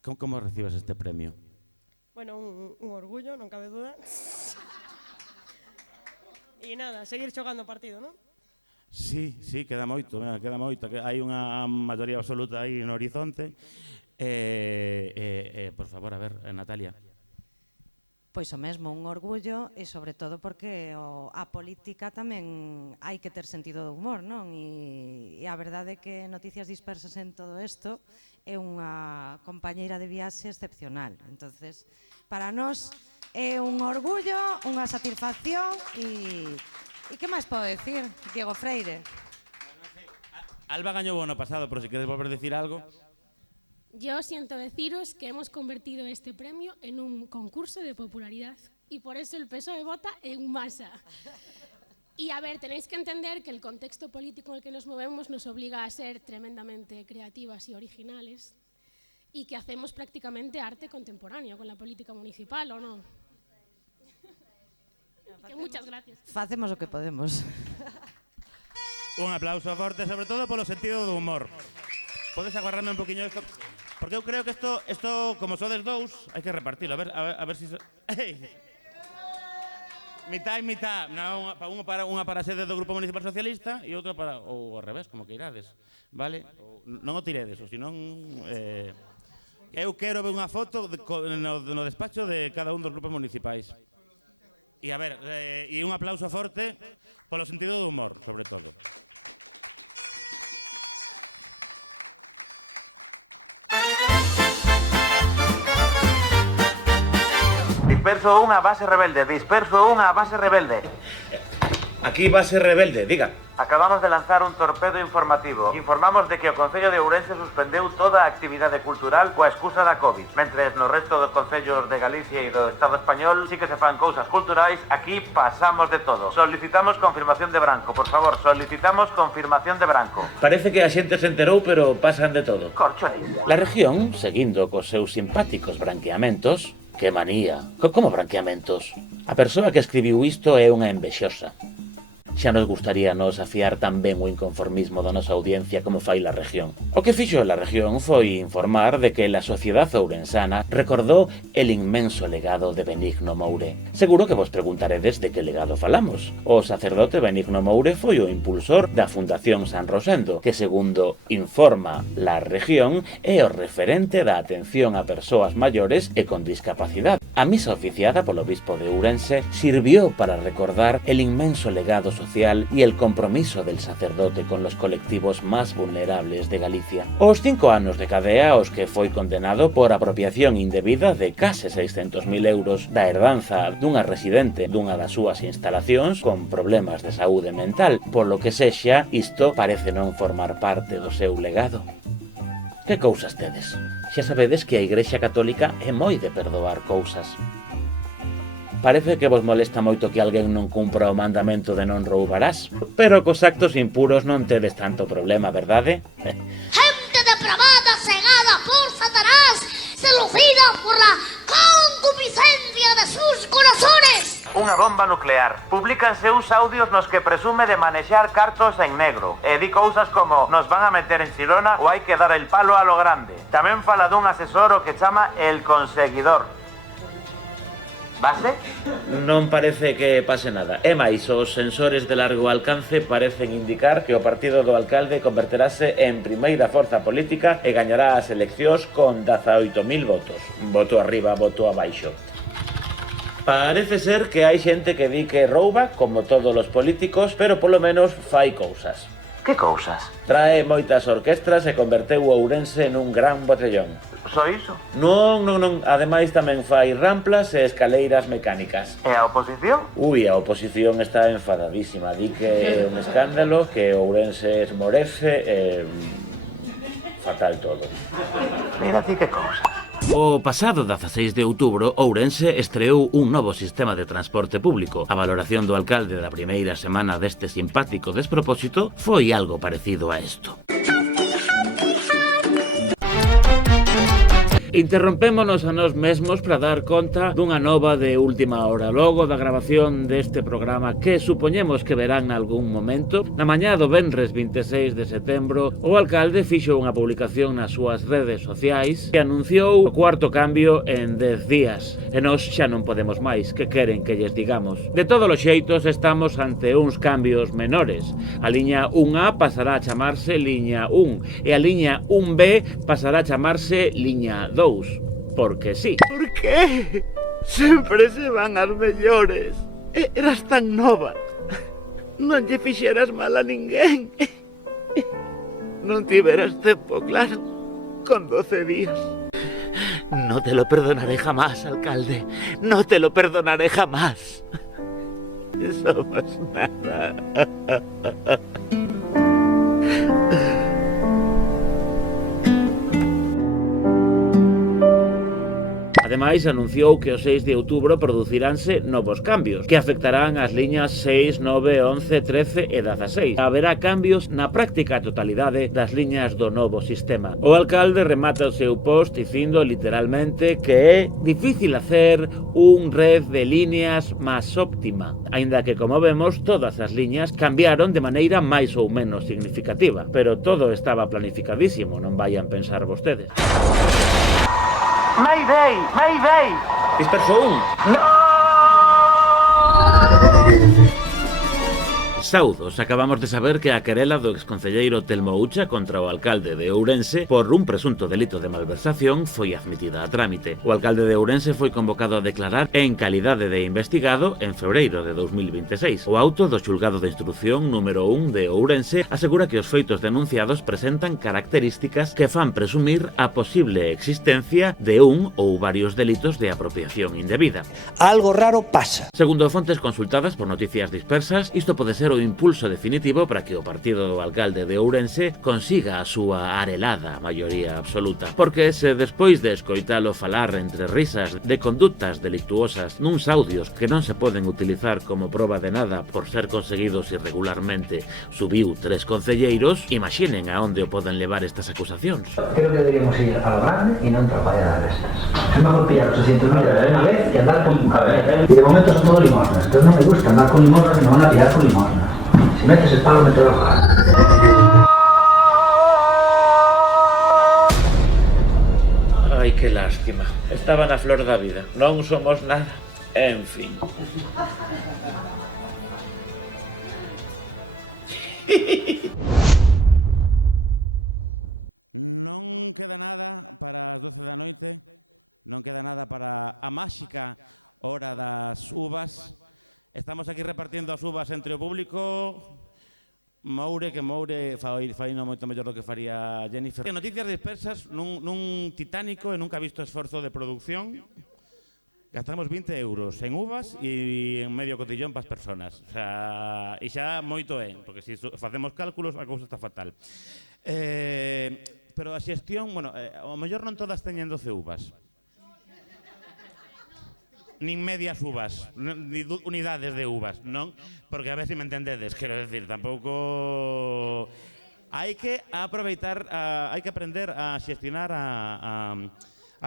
Como recibes este premio? Bueno, un orgullo, non cabe duda. E nada, seguir xogando o partido, non? Sí, queda moito. Hai unha maioría absoluta aí no horizonte. Por favor, a ver, Natalia. Pois o mesmo, un orgullo e sobre todo porque a política tamén hai que ter sentido de humor, non? E a verdade é que Noticias Dispersas en todo isto é unha compañeira de viaxe excepcional. Entonces, para nós é un orgullo, unha satisfacción e que máis podo decir, Diego Freire? Alba gañou o ano pasado, pero se queres volver a decir algo. Yo siento deciros que hemos convertido este premio en un concurso de popularidad y por eso el PSOE vota en masa. Y a ver, tenéis que entender que el contexto político en el que nos movemos nos obliga a ser tremendamente creativas y originales y que hacemos prácticamente arte contemporáneo con la política municipal, ¿o no? Muchas gracias. Facemos o que podemos. Un aplauso forte, sobre todo polo sentido do humor. Podes aguardarme un poquinho isto? Porque eu creo que isto como sodes dous, hai que repartilo. A ver si... Mitad e mitad. Unha para a sede do Grupo Municipal Socialista e outra para... Ou ao revés, como que irades. Vale? Non o tiredes, ou senón... Eu quero ver unha foto no despacho de cada un dos grupos municipais. E a ver, e un aplauso forte polo sentido do humor, sobre todo. Disperso unha base rebelde. Aquí base rebelde, diga. Acabamos de lanzar un torpedo informativo. Informamos de que o Concello de Ourense suspendeu toda a actividade cultural coa excusa da COVID. Mentres no resto dos concellos de Galicia e do Estado español sí que se fan cousas culturais, aquí pasamos de todo. Solicitamos confirmación de branco, por favor, solicitamos confirmación de branco. Parece que a xente se enterou, pero pasan de todo. Corchones. La región, seguindo cos seus simpáticos branqueamentos, que manía, como branqueamentos? A persoa que escribiu isto é unha envexosa. xa nos gustaría nos afiar tan ben o inconformismo da nosa audiencia como fai la región. O que fixo la región foi informar de que la sociedade ourensana recordou el inmenso legado de Benigno Moure. Seguro que vos preguntaredes de que legado falamos. O sacerdote Benigno Moure foi o impulsor da Fundación San Rosendo, que segundo informa la región é o referente da atención a persoas maiores e con discapacidade. A misa oficiada polo obispo de Ourense sirvió para recordar el inmenso legado social y el compromiso del sacerdote con los colectivos más vulnerables de Galicia. Os 5 anos de cadea aos que foi condenado por apropiación indebida de case 600.000 euros da herdanza dunha residente dunha das súas instalacións con problemas de saúde mental, polo que sexa, isto parece non formar parte do seu legado. Que cousas tedes? Xa sabedes que a Igrexa Católica é moi de perdoar cousas. Parece que vos molesta moito que alguén non cumpra o mandamento de non roubarás, pero cos actos impuros non tedes tanto problema, verdade? Gente depravada, cegada por Satanás, seducida por la concupiscencia de sus corazones. Unha bomba nuclear. Publícanse uns audios nos que presume de manexar cartos en negro. E di cousas como nos van a meter en Chilona ou hai que dar el palo a lo grande. Tamén fala dun asesor o que chama el conseguidor. Base? Non parece que pase nada. E máis, os sensores de largo alcance parecen indicar que o partido do alcalde converterase en primeira forza política e gañará as eleccións con 18.000 votos. Voto arriba, voto abaixo. Parece ser que hai xente que di que rouba, como todos os políticos, pero polo menos fai cousas. Que cousas? Trae moitas orquestras e converteu Ourense en un gran botellón. Só iso? Non. Ademais tamén fai ramplas e escaleiras mecánicas. E a oposición? Ui, a oposición está enfadadísima. Di que é un escándalo, que Ourense esmorece e... fatal todo. Mira ti que cousa. O pasado 16 de outubro, Ourense estreou un novo sistema de transporte público. A valoración do alcalde da primeira semana deste simpático despropósito foi algo parecido a isto. Interrompémonos a nós mesmos para dar conta dunha nova de última hora. Logo da grabación deste programa que supoñemos que verán algún momento, na mañá do venres 26 de setembro, o alcalde fixo unha publicación nas súas redes sociais que anunciou o cuarto cambio en 10 días. E nós xa non podemos máis, que queren que lles digamos. De todos os xeitos estamos ante uns cambios menores. A liña 1A pasará a chamarse liña 1 e a liña 1B pasará a chamarse liña 2. Porque sí. ¿Por qué? Sempre se van as mellores. Eras tan nova. Non lle fixeras mal a ninguén. Non tiveras tempo, claro. Con 12 días. No te lo perdonaré jamás, alcalde. No te lo perdonaré jamás. Somos nada. Ademais, anunciou que o 6 de outubro produciránse novos cambios, que afectarán as liñas 6, 9, 11, 13 e 16. Haberá cambios na práctica totalidade das liñas do novo sistema. O alcalde remata o seu post dicindo literalmente que é difícil hacer un red de líneas máis óptima, aínda que, como vemos, todas as liñas cambiaron de maneira máis ou menos significativa, pero todo estaba planificadísimo, non vayan pensar vostedes. Mayday! Mayday! Disperso 1! ¡No! Saudos, acabamos de saber que a querela do exconcelleiro Telmo Ucha contra o alcalde de Ourense por un presunto delito de malversación foi admitida a trámite. O alcalde de Ourense foi convocado a declarar en calidade de investigado en febreiro de 2026. O auto do xulgado de instrucción número 1 de Ourense asegura que os feitos denunciados presentan características que fan presumir a posible existencia de un ou varios delitos de apropiación indebida. Algo raro pasa. Segundo fontes consultadas por Noticias Dispersas, isto pode ser o impulso definitivo para que o partido do alcalde de Ourense consiga a súa arelada maioría absoluta. Porque se despois de escoitalo falar entre risas de conductas delictuosas nuns audios que non se poden utilizar como proba de nada por ser conseguidos irregularmente, subiu 3 concelleiros, imaginen a onde o poden levar estas acusacións. Creo que deberíamos ir a lo grande y no entrar de estas. Es mejor pillar 800.000 de una vez que andar con... Y de momento son todo limosnas. Entonces no me gusta andar con limosnas, me van a pillar con limosnas. metes el palo, meto la hoja. Ai, que lástima. Estaba na flor da vida. Non somos nada. En fin. Non queda nada para as 12 da noite, non queda nada para a máxica hora das uvas. Estamos aquí repartindo as uvas entre o público. Moure fai non moito mellor do que faría Jennifer. Noticias dispersas nun titánico e nunca visto esforzo de producción. Gastamos 20 euros en uvas e en medio cotillón para as personas. O sea, e xa moito é, porque se facemos cálculos a cousa está fatal. Pero a xestión, bueno, ao mellor non todas teñen 12 uvas. Nin medias uvas, ni unidades de uvas, non? Porque a ver se me entendedes, quero decir, tampouco... Hai que aproveitar, hai que aprender a xestionar a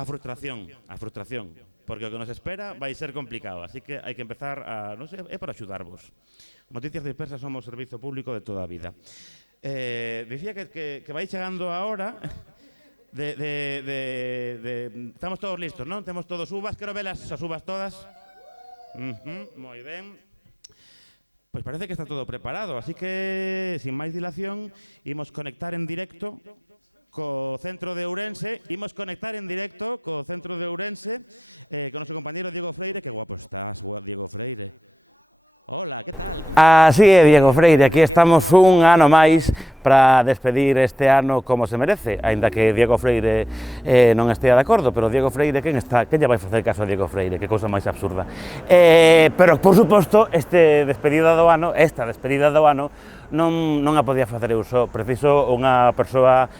frustración, porque o que nos espera vai ser complicado, así que hai que empezar a, non sei, é para axudarvos. Noticias dispersas somos servizo público de toda a vida. Dicía que vai chegando a hora... Estamos todos listos, non? Temos todos uvas, quero velas as uvas todas. Moi ben. Pois parece que está todo preparado, así que, sin máis dilación, imos conectar en directo co centro de Ourense, co centro de Ourense, con o noso compañero Diego Freire. Que guapo estás, Diego Freire. Hola, que tal? Así é, Diego Freire, aquí estamos un ano máis para despedir este ano como se merece, aínda que Diego Freire non estea de acordo, pero Diego Freire, quen lle vai facer caso a Diego Freire? Que cousa máis absurda. Pero, por suposto, esta despedida do ano non a podía facer eu só, preciso unha persoa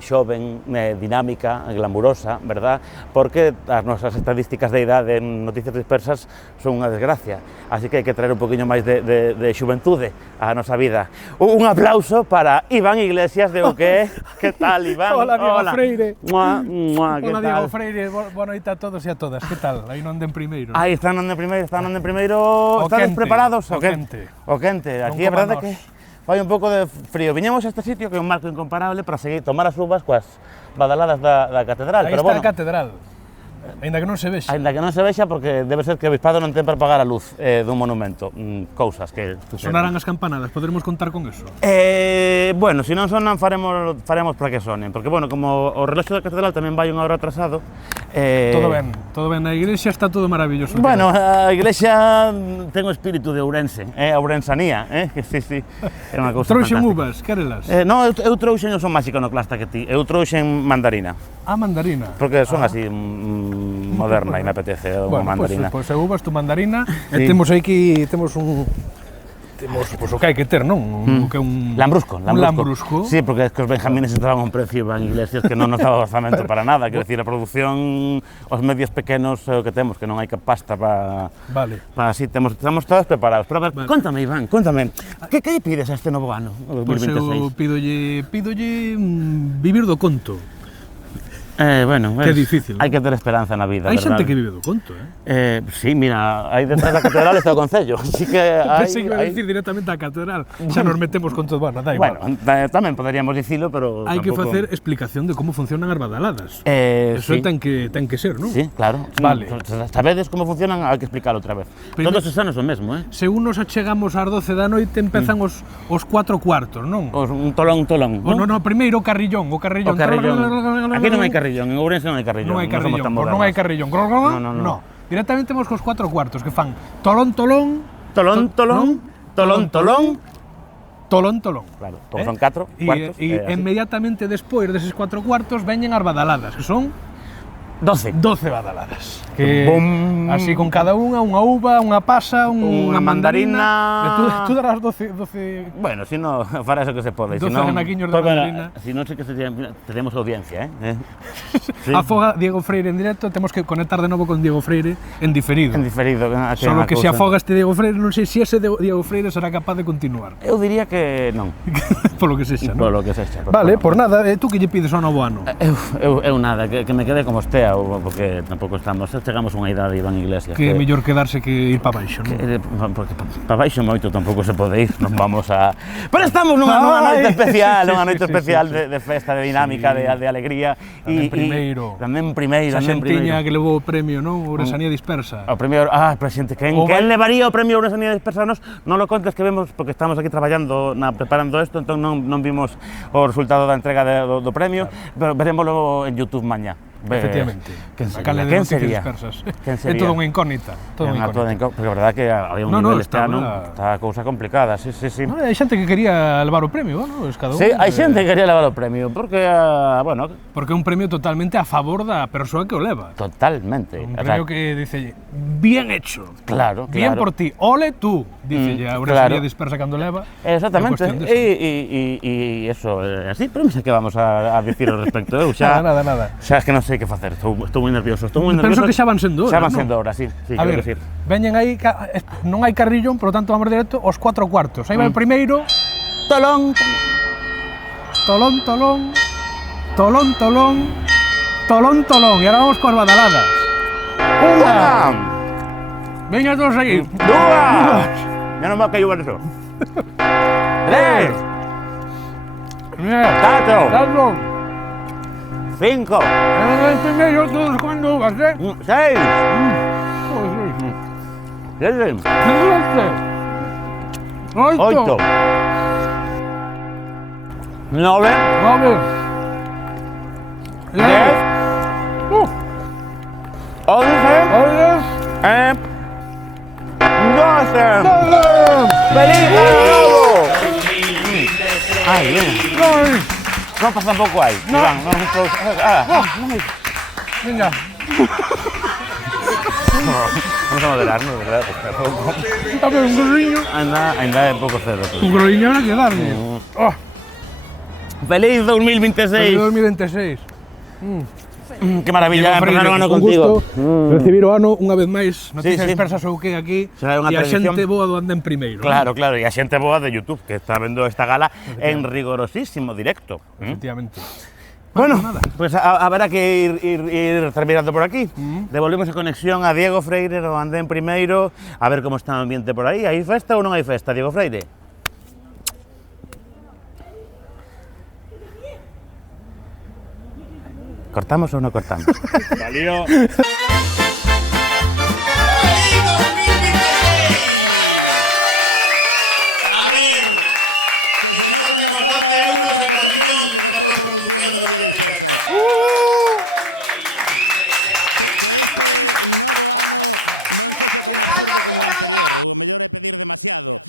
xoven, dinámica, glamurosa, verdad? Porque as nosas estadísticas de idade en Noticias Dispersas son unha desgracia, así que hai que traer un poquinho máis de xuventude á nosa vida. Un aplauso para Iván Iglesias de UQE. Que tal, Iván? Hola, Diego Freire. Hola, Diego Freire, boa noite a todos e a todas. Que tal? Aí non den primeiro. Aí están non den primeiro. Estades preparados? O quente. Aquí é verdade que fai un pouco de frío. Viñemos a este sitio que é un marco incomparable para seguir tomar as uvas coas badaladas da catedral. Aí está a catedral. Aínda que non se vexa. Aínda que non se vexa, porque debe ser que o bispado non ten para pagar a luz dun monumento. Cousas que... Sonarán as campanadas, poderemos contar con eso? Bueno, se non sonan, faremos para que sonen. Porque, bueno, como o reloxo da catedral tamén vai unha hora atrasado... Todo ben. Na iglesia está todo maravilloso. Bueno, a iglesia ten o espírito de Ourense, a ourensanía, que sí, é unha cousa fantástica. Trouxen uvas, querelas? Non, eu trouxen, eu son máis iconoclasta que ti, eu trouxen mandarina. Mandarina? Porque son así moderna e me apetece unha mandarina. Pois uvas, tu mandarina, e temos aquí, temos o que hai que ter, non? Lambrusco. Un lambrusco. Sí, porque é que os benjamines estaban a un precio, Iván Iglesias, que non nos daba orzamento para nada. Quero dicir, a produción, os medios pequenos é o que temos, que non hai pasta para... Vale. Así, estamos todos preparados. Pero a ver, Cóntame, Iván, que pides a este novo ano, 2026? Pois eu pídolle vivir do conto. Bueno, que difícil, hai que ter esperanza na vida, hai verdade? Xente que vive do conto, Sí, mira, hai detrás da catedral está o concello, así que hai... Pensei que iba a dicir directamente a catedral, xa nos metemos con todo, bueno, da igual. Bueno, tamén poderíamos dicilo, pero hai que facer explicación de como funcionan as badaladas. Eso ten que ser, non? Sí, claro. Vale. Sabedes como funcionan, hai que explicarlo outra vez. Todos os anos o mesmo, Según nos achegamos ás 12 da noite, empezan os 4 cuartos, non? Un tolón, non? No, primeiro o carrillón. Aquí non hai carrillón. En Ourense non hai carrillón. Non hai carrillón. No. Directamente temos cos 4 cuartos que fan tolón. Claro, como son 4 cuartos. E inmediatamente despois deses 4 cuartos veñen as badaladas, que son 12 badaladas. Que así con cada unha uva, unha pasa, unha mandarina. Tú darás 12... Bueno, si no, fará eso que se pode. 12 anaquiños de mandarina. Si non, sí que tenemos audiencia, Sí. Afoga Diego Freire en directo, temos que conectar de novo con Diego Freire en diferido. Solo que se afoga este Diego Freire, non sei se ese Diego Freire será capaz de continuar. Eu diría que non. Polo que sexa, non? Polo que sexa. Vale, por nada, tú que lle pides ao novo ano? Eu nada, que me quede como estea. sea, porque tampouco chegamos a unha idade de Iván Iglesias. Que é mellor quedarse que ir para baixo, non? Porque para baixo moito tampouco se pode ir, non vamos a... Pero estamos nunha noite especial, de festa, de dinámica, de alegría. Tamén primeiro. Esa xentiña que levou o premio, non? Ourensanía Dispersa. O premio, presidente, quen levaría o premio Ourensanía Dispersa? Non lo contes que vemos, porque estamos aquí traballando, preparando isto, entón non vimos o resultado da entrega do premio, pero verémoslo en YouTube mañá. Efectivamente. Quen sería? É toda unha incógnita. Pero a verdade que había un nivel este ano, está a cousa complicada, sí. Hai xente que quería levar o premio, non? Sí, hai xente que quería levar o premio, porque, bueno... Porque é un premio totalmente a favor da persoa que o leva. Totalmente. Un premio que dice, bien hecho. Claro. Bien por ti, ole tú, dice a Ourensanía Dispersa cando leva. Exactamente, e eso, así, pero non sei que vamos a dicir ao respecto. Nada. Xa es que non sei que facer, estou moi nervioso. Penso que xa van sendo horas, Xa van sendo horas, sí, a ver, veñen aí, non hai carrillón, por lo tanto vamos directo aos 4 cuartos. Aí vai o primeiro. Tolón. E agora vamos coas badaladas. Unha. Veña todos aí. Dúas. Ya non va a caer eso. 3. 4. 5. El primero todos cuando uvas, 6. 7. 8. 9. 10. 11. 12. ¡Feliz Año Nuevo! ¡Ay, bien! No pasa tampoco ahí. No. Iván, no. Venga. Vamos a moderarnos, ¿verdad? A ver, un gorriño. Anda un poco cedo. Un gorriño habrá que darle. ¡Feliz 2026! ¡Feliz 2026! ¡Qué maravilla! Freire, empezar o ano un contigo. Recibir o ano unha vez máis. Noticias Dispersas ou que aquí. E a xente boa do Andén primeiro. Claro, e a xente boa de YouTube, que está vendo esta gala en rigorosísimo directo. Efectivamente. Bueno, pues habrá que ir terminando por aquí. Devolvemos a conexión a Diego Freire do Andén primeiro, a ver como está o ambiente por aí. Hai festa ou non hai festa, Diego Freire? ¿Cortamos o no cortamos? Salió. A ver, que se noten los 12 euros en cotillón que gastó producción de Noticias Dispersas. Que este novo ano non sexa tan absurdo como o anterior, o mellor é pedir demasiado,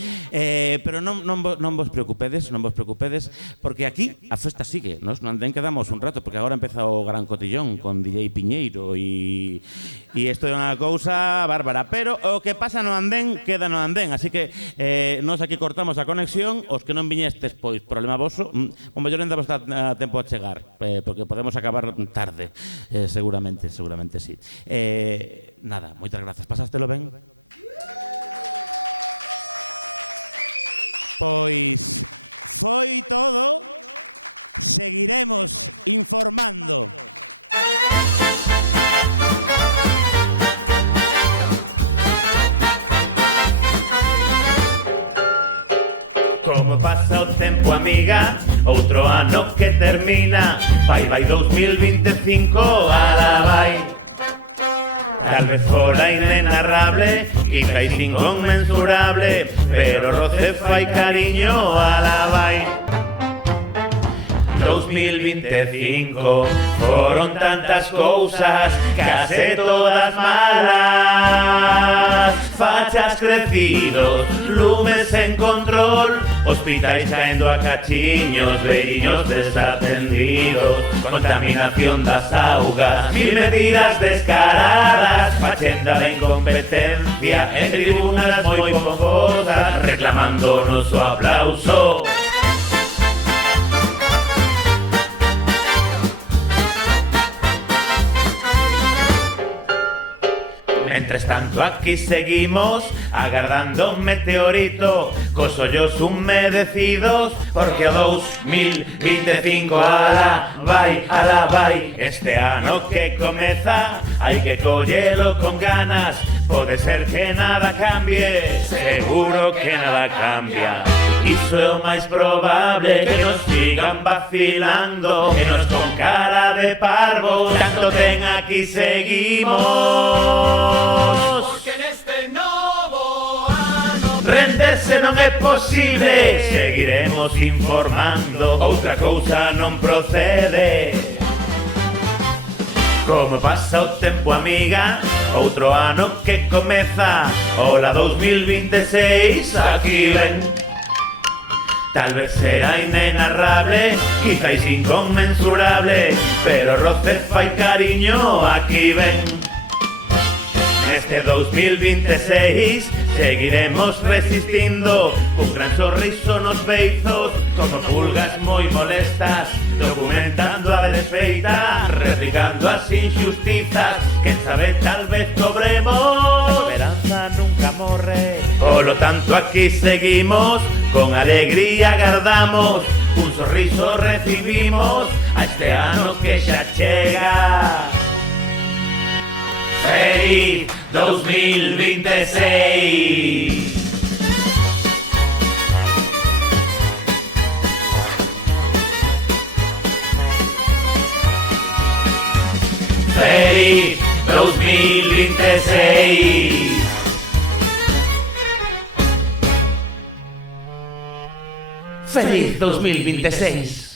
pero non vos preocupedes, porque aquí a festa sigue, nos non ten que damos un rato, porque agora empeza o gran cotillón con DJ Piñeiro e isto é unha cousa bárbara, pero o que pasa no andén queda no andén, así que nos aquí cortamos a conexión, os que non viñestes, pois problema voso, o mellor ainda vos dá tempo a chegar, porque podemos acabar tarde, seguramente sí. Nada, moitas grazas. Pasástelo ben? Pois foi todo. Seguiremos informando. Como pasa o tempo, amiga, outro ano que termina, vai 2025, ala vai. Tal vez fora inenarrable e fai inconmensurable, pero roce fai cariño, ala vai. 2025 foron tantas cousas, case todas malas. Fachas crecidos, lumes en control, hospitais caendo a cachiños, velliños desatendidos, contaminación das augas y medidas descaradas, fachenda de incompetencia en tribunas moi pomposas, reclamando noso aplauso. Mentres tanto aquí seguimos agardando un meteorito cos ollos humedecidos, porque o 2025 alá vai. Este ano que comeza hai que collelo con ganas. Pode ser que nada cambie, seguro que nada cambia. Iso é o máis probable, que nos sigan vacilando, que nos con cara de parvo tanto ten aquí seguimos. Porque neste novo ano renderse non é posible, seguiremos informando, outra cousa non procede. Como pasa o tempo, amiga, outro ano que comeza. Ola 2026, aquí ven. Tal vez será inenarrable, quizás inconmensurable, pero Rocer fai cariño, aquí ven. Neste 2026 seguiremos resistindo, un gran sorriso nos beizos, como pulgas moi molestas, documentando a desfeita, replicando as injustizas, quen sabe tal vez cobremos, esperanza nunca morre. Polo tanto aquí seguimos, con alegría agardamos, un sorriso recibimos a este ano que xa chega. Feliz 2026. Feliz 2026. Feliz 2026.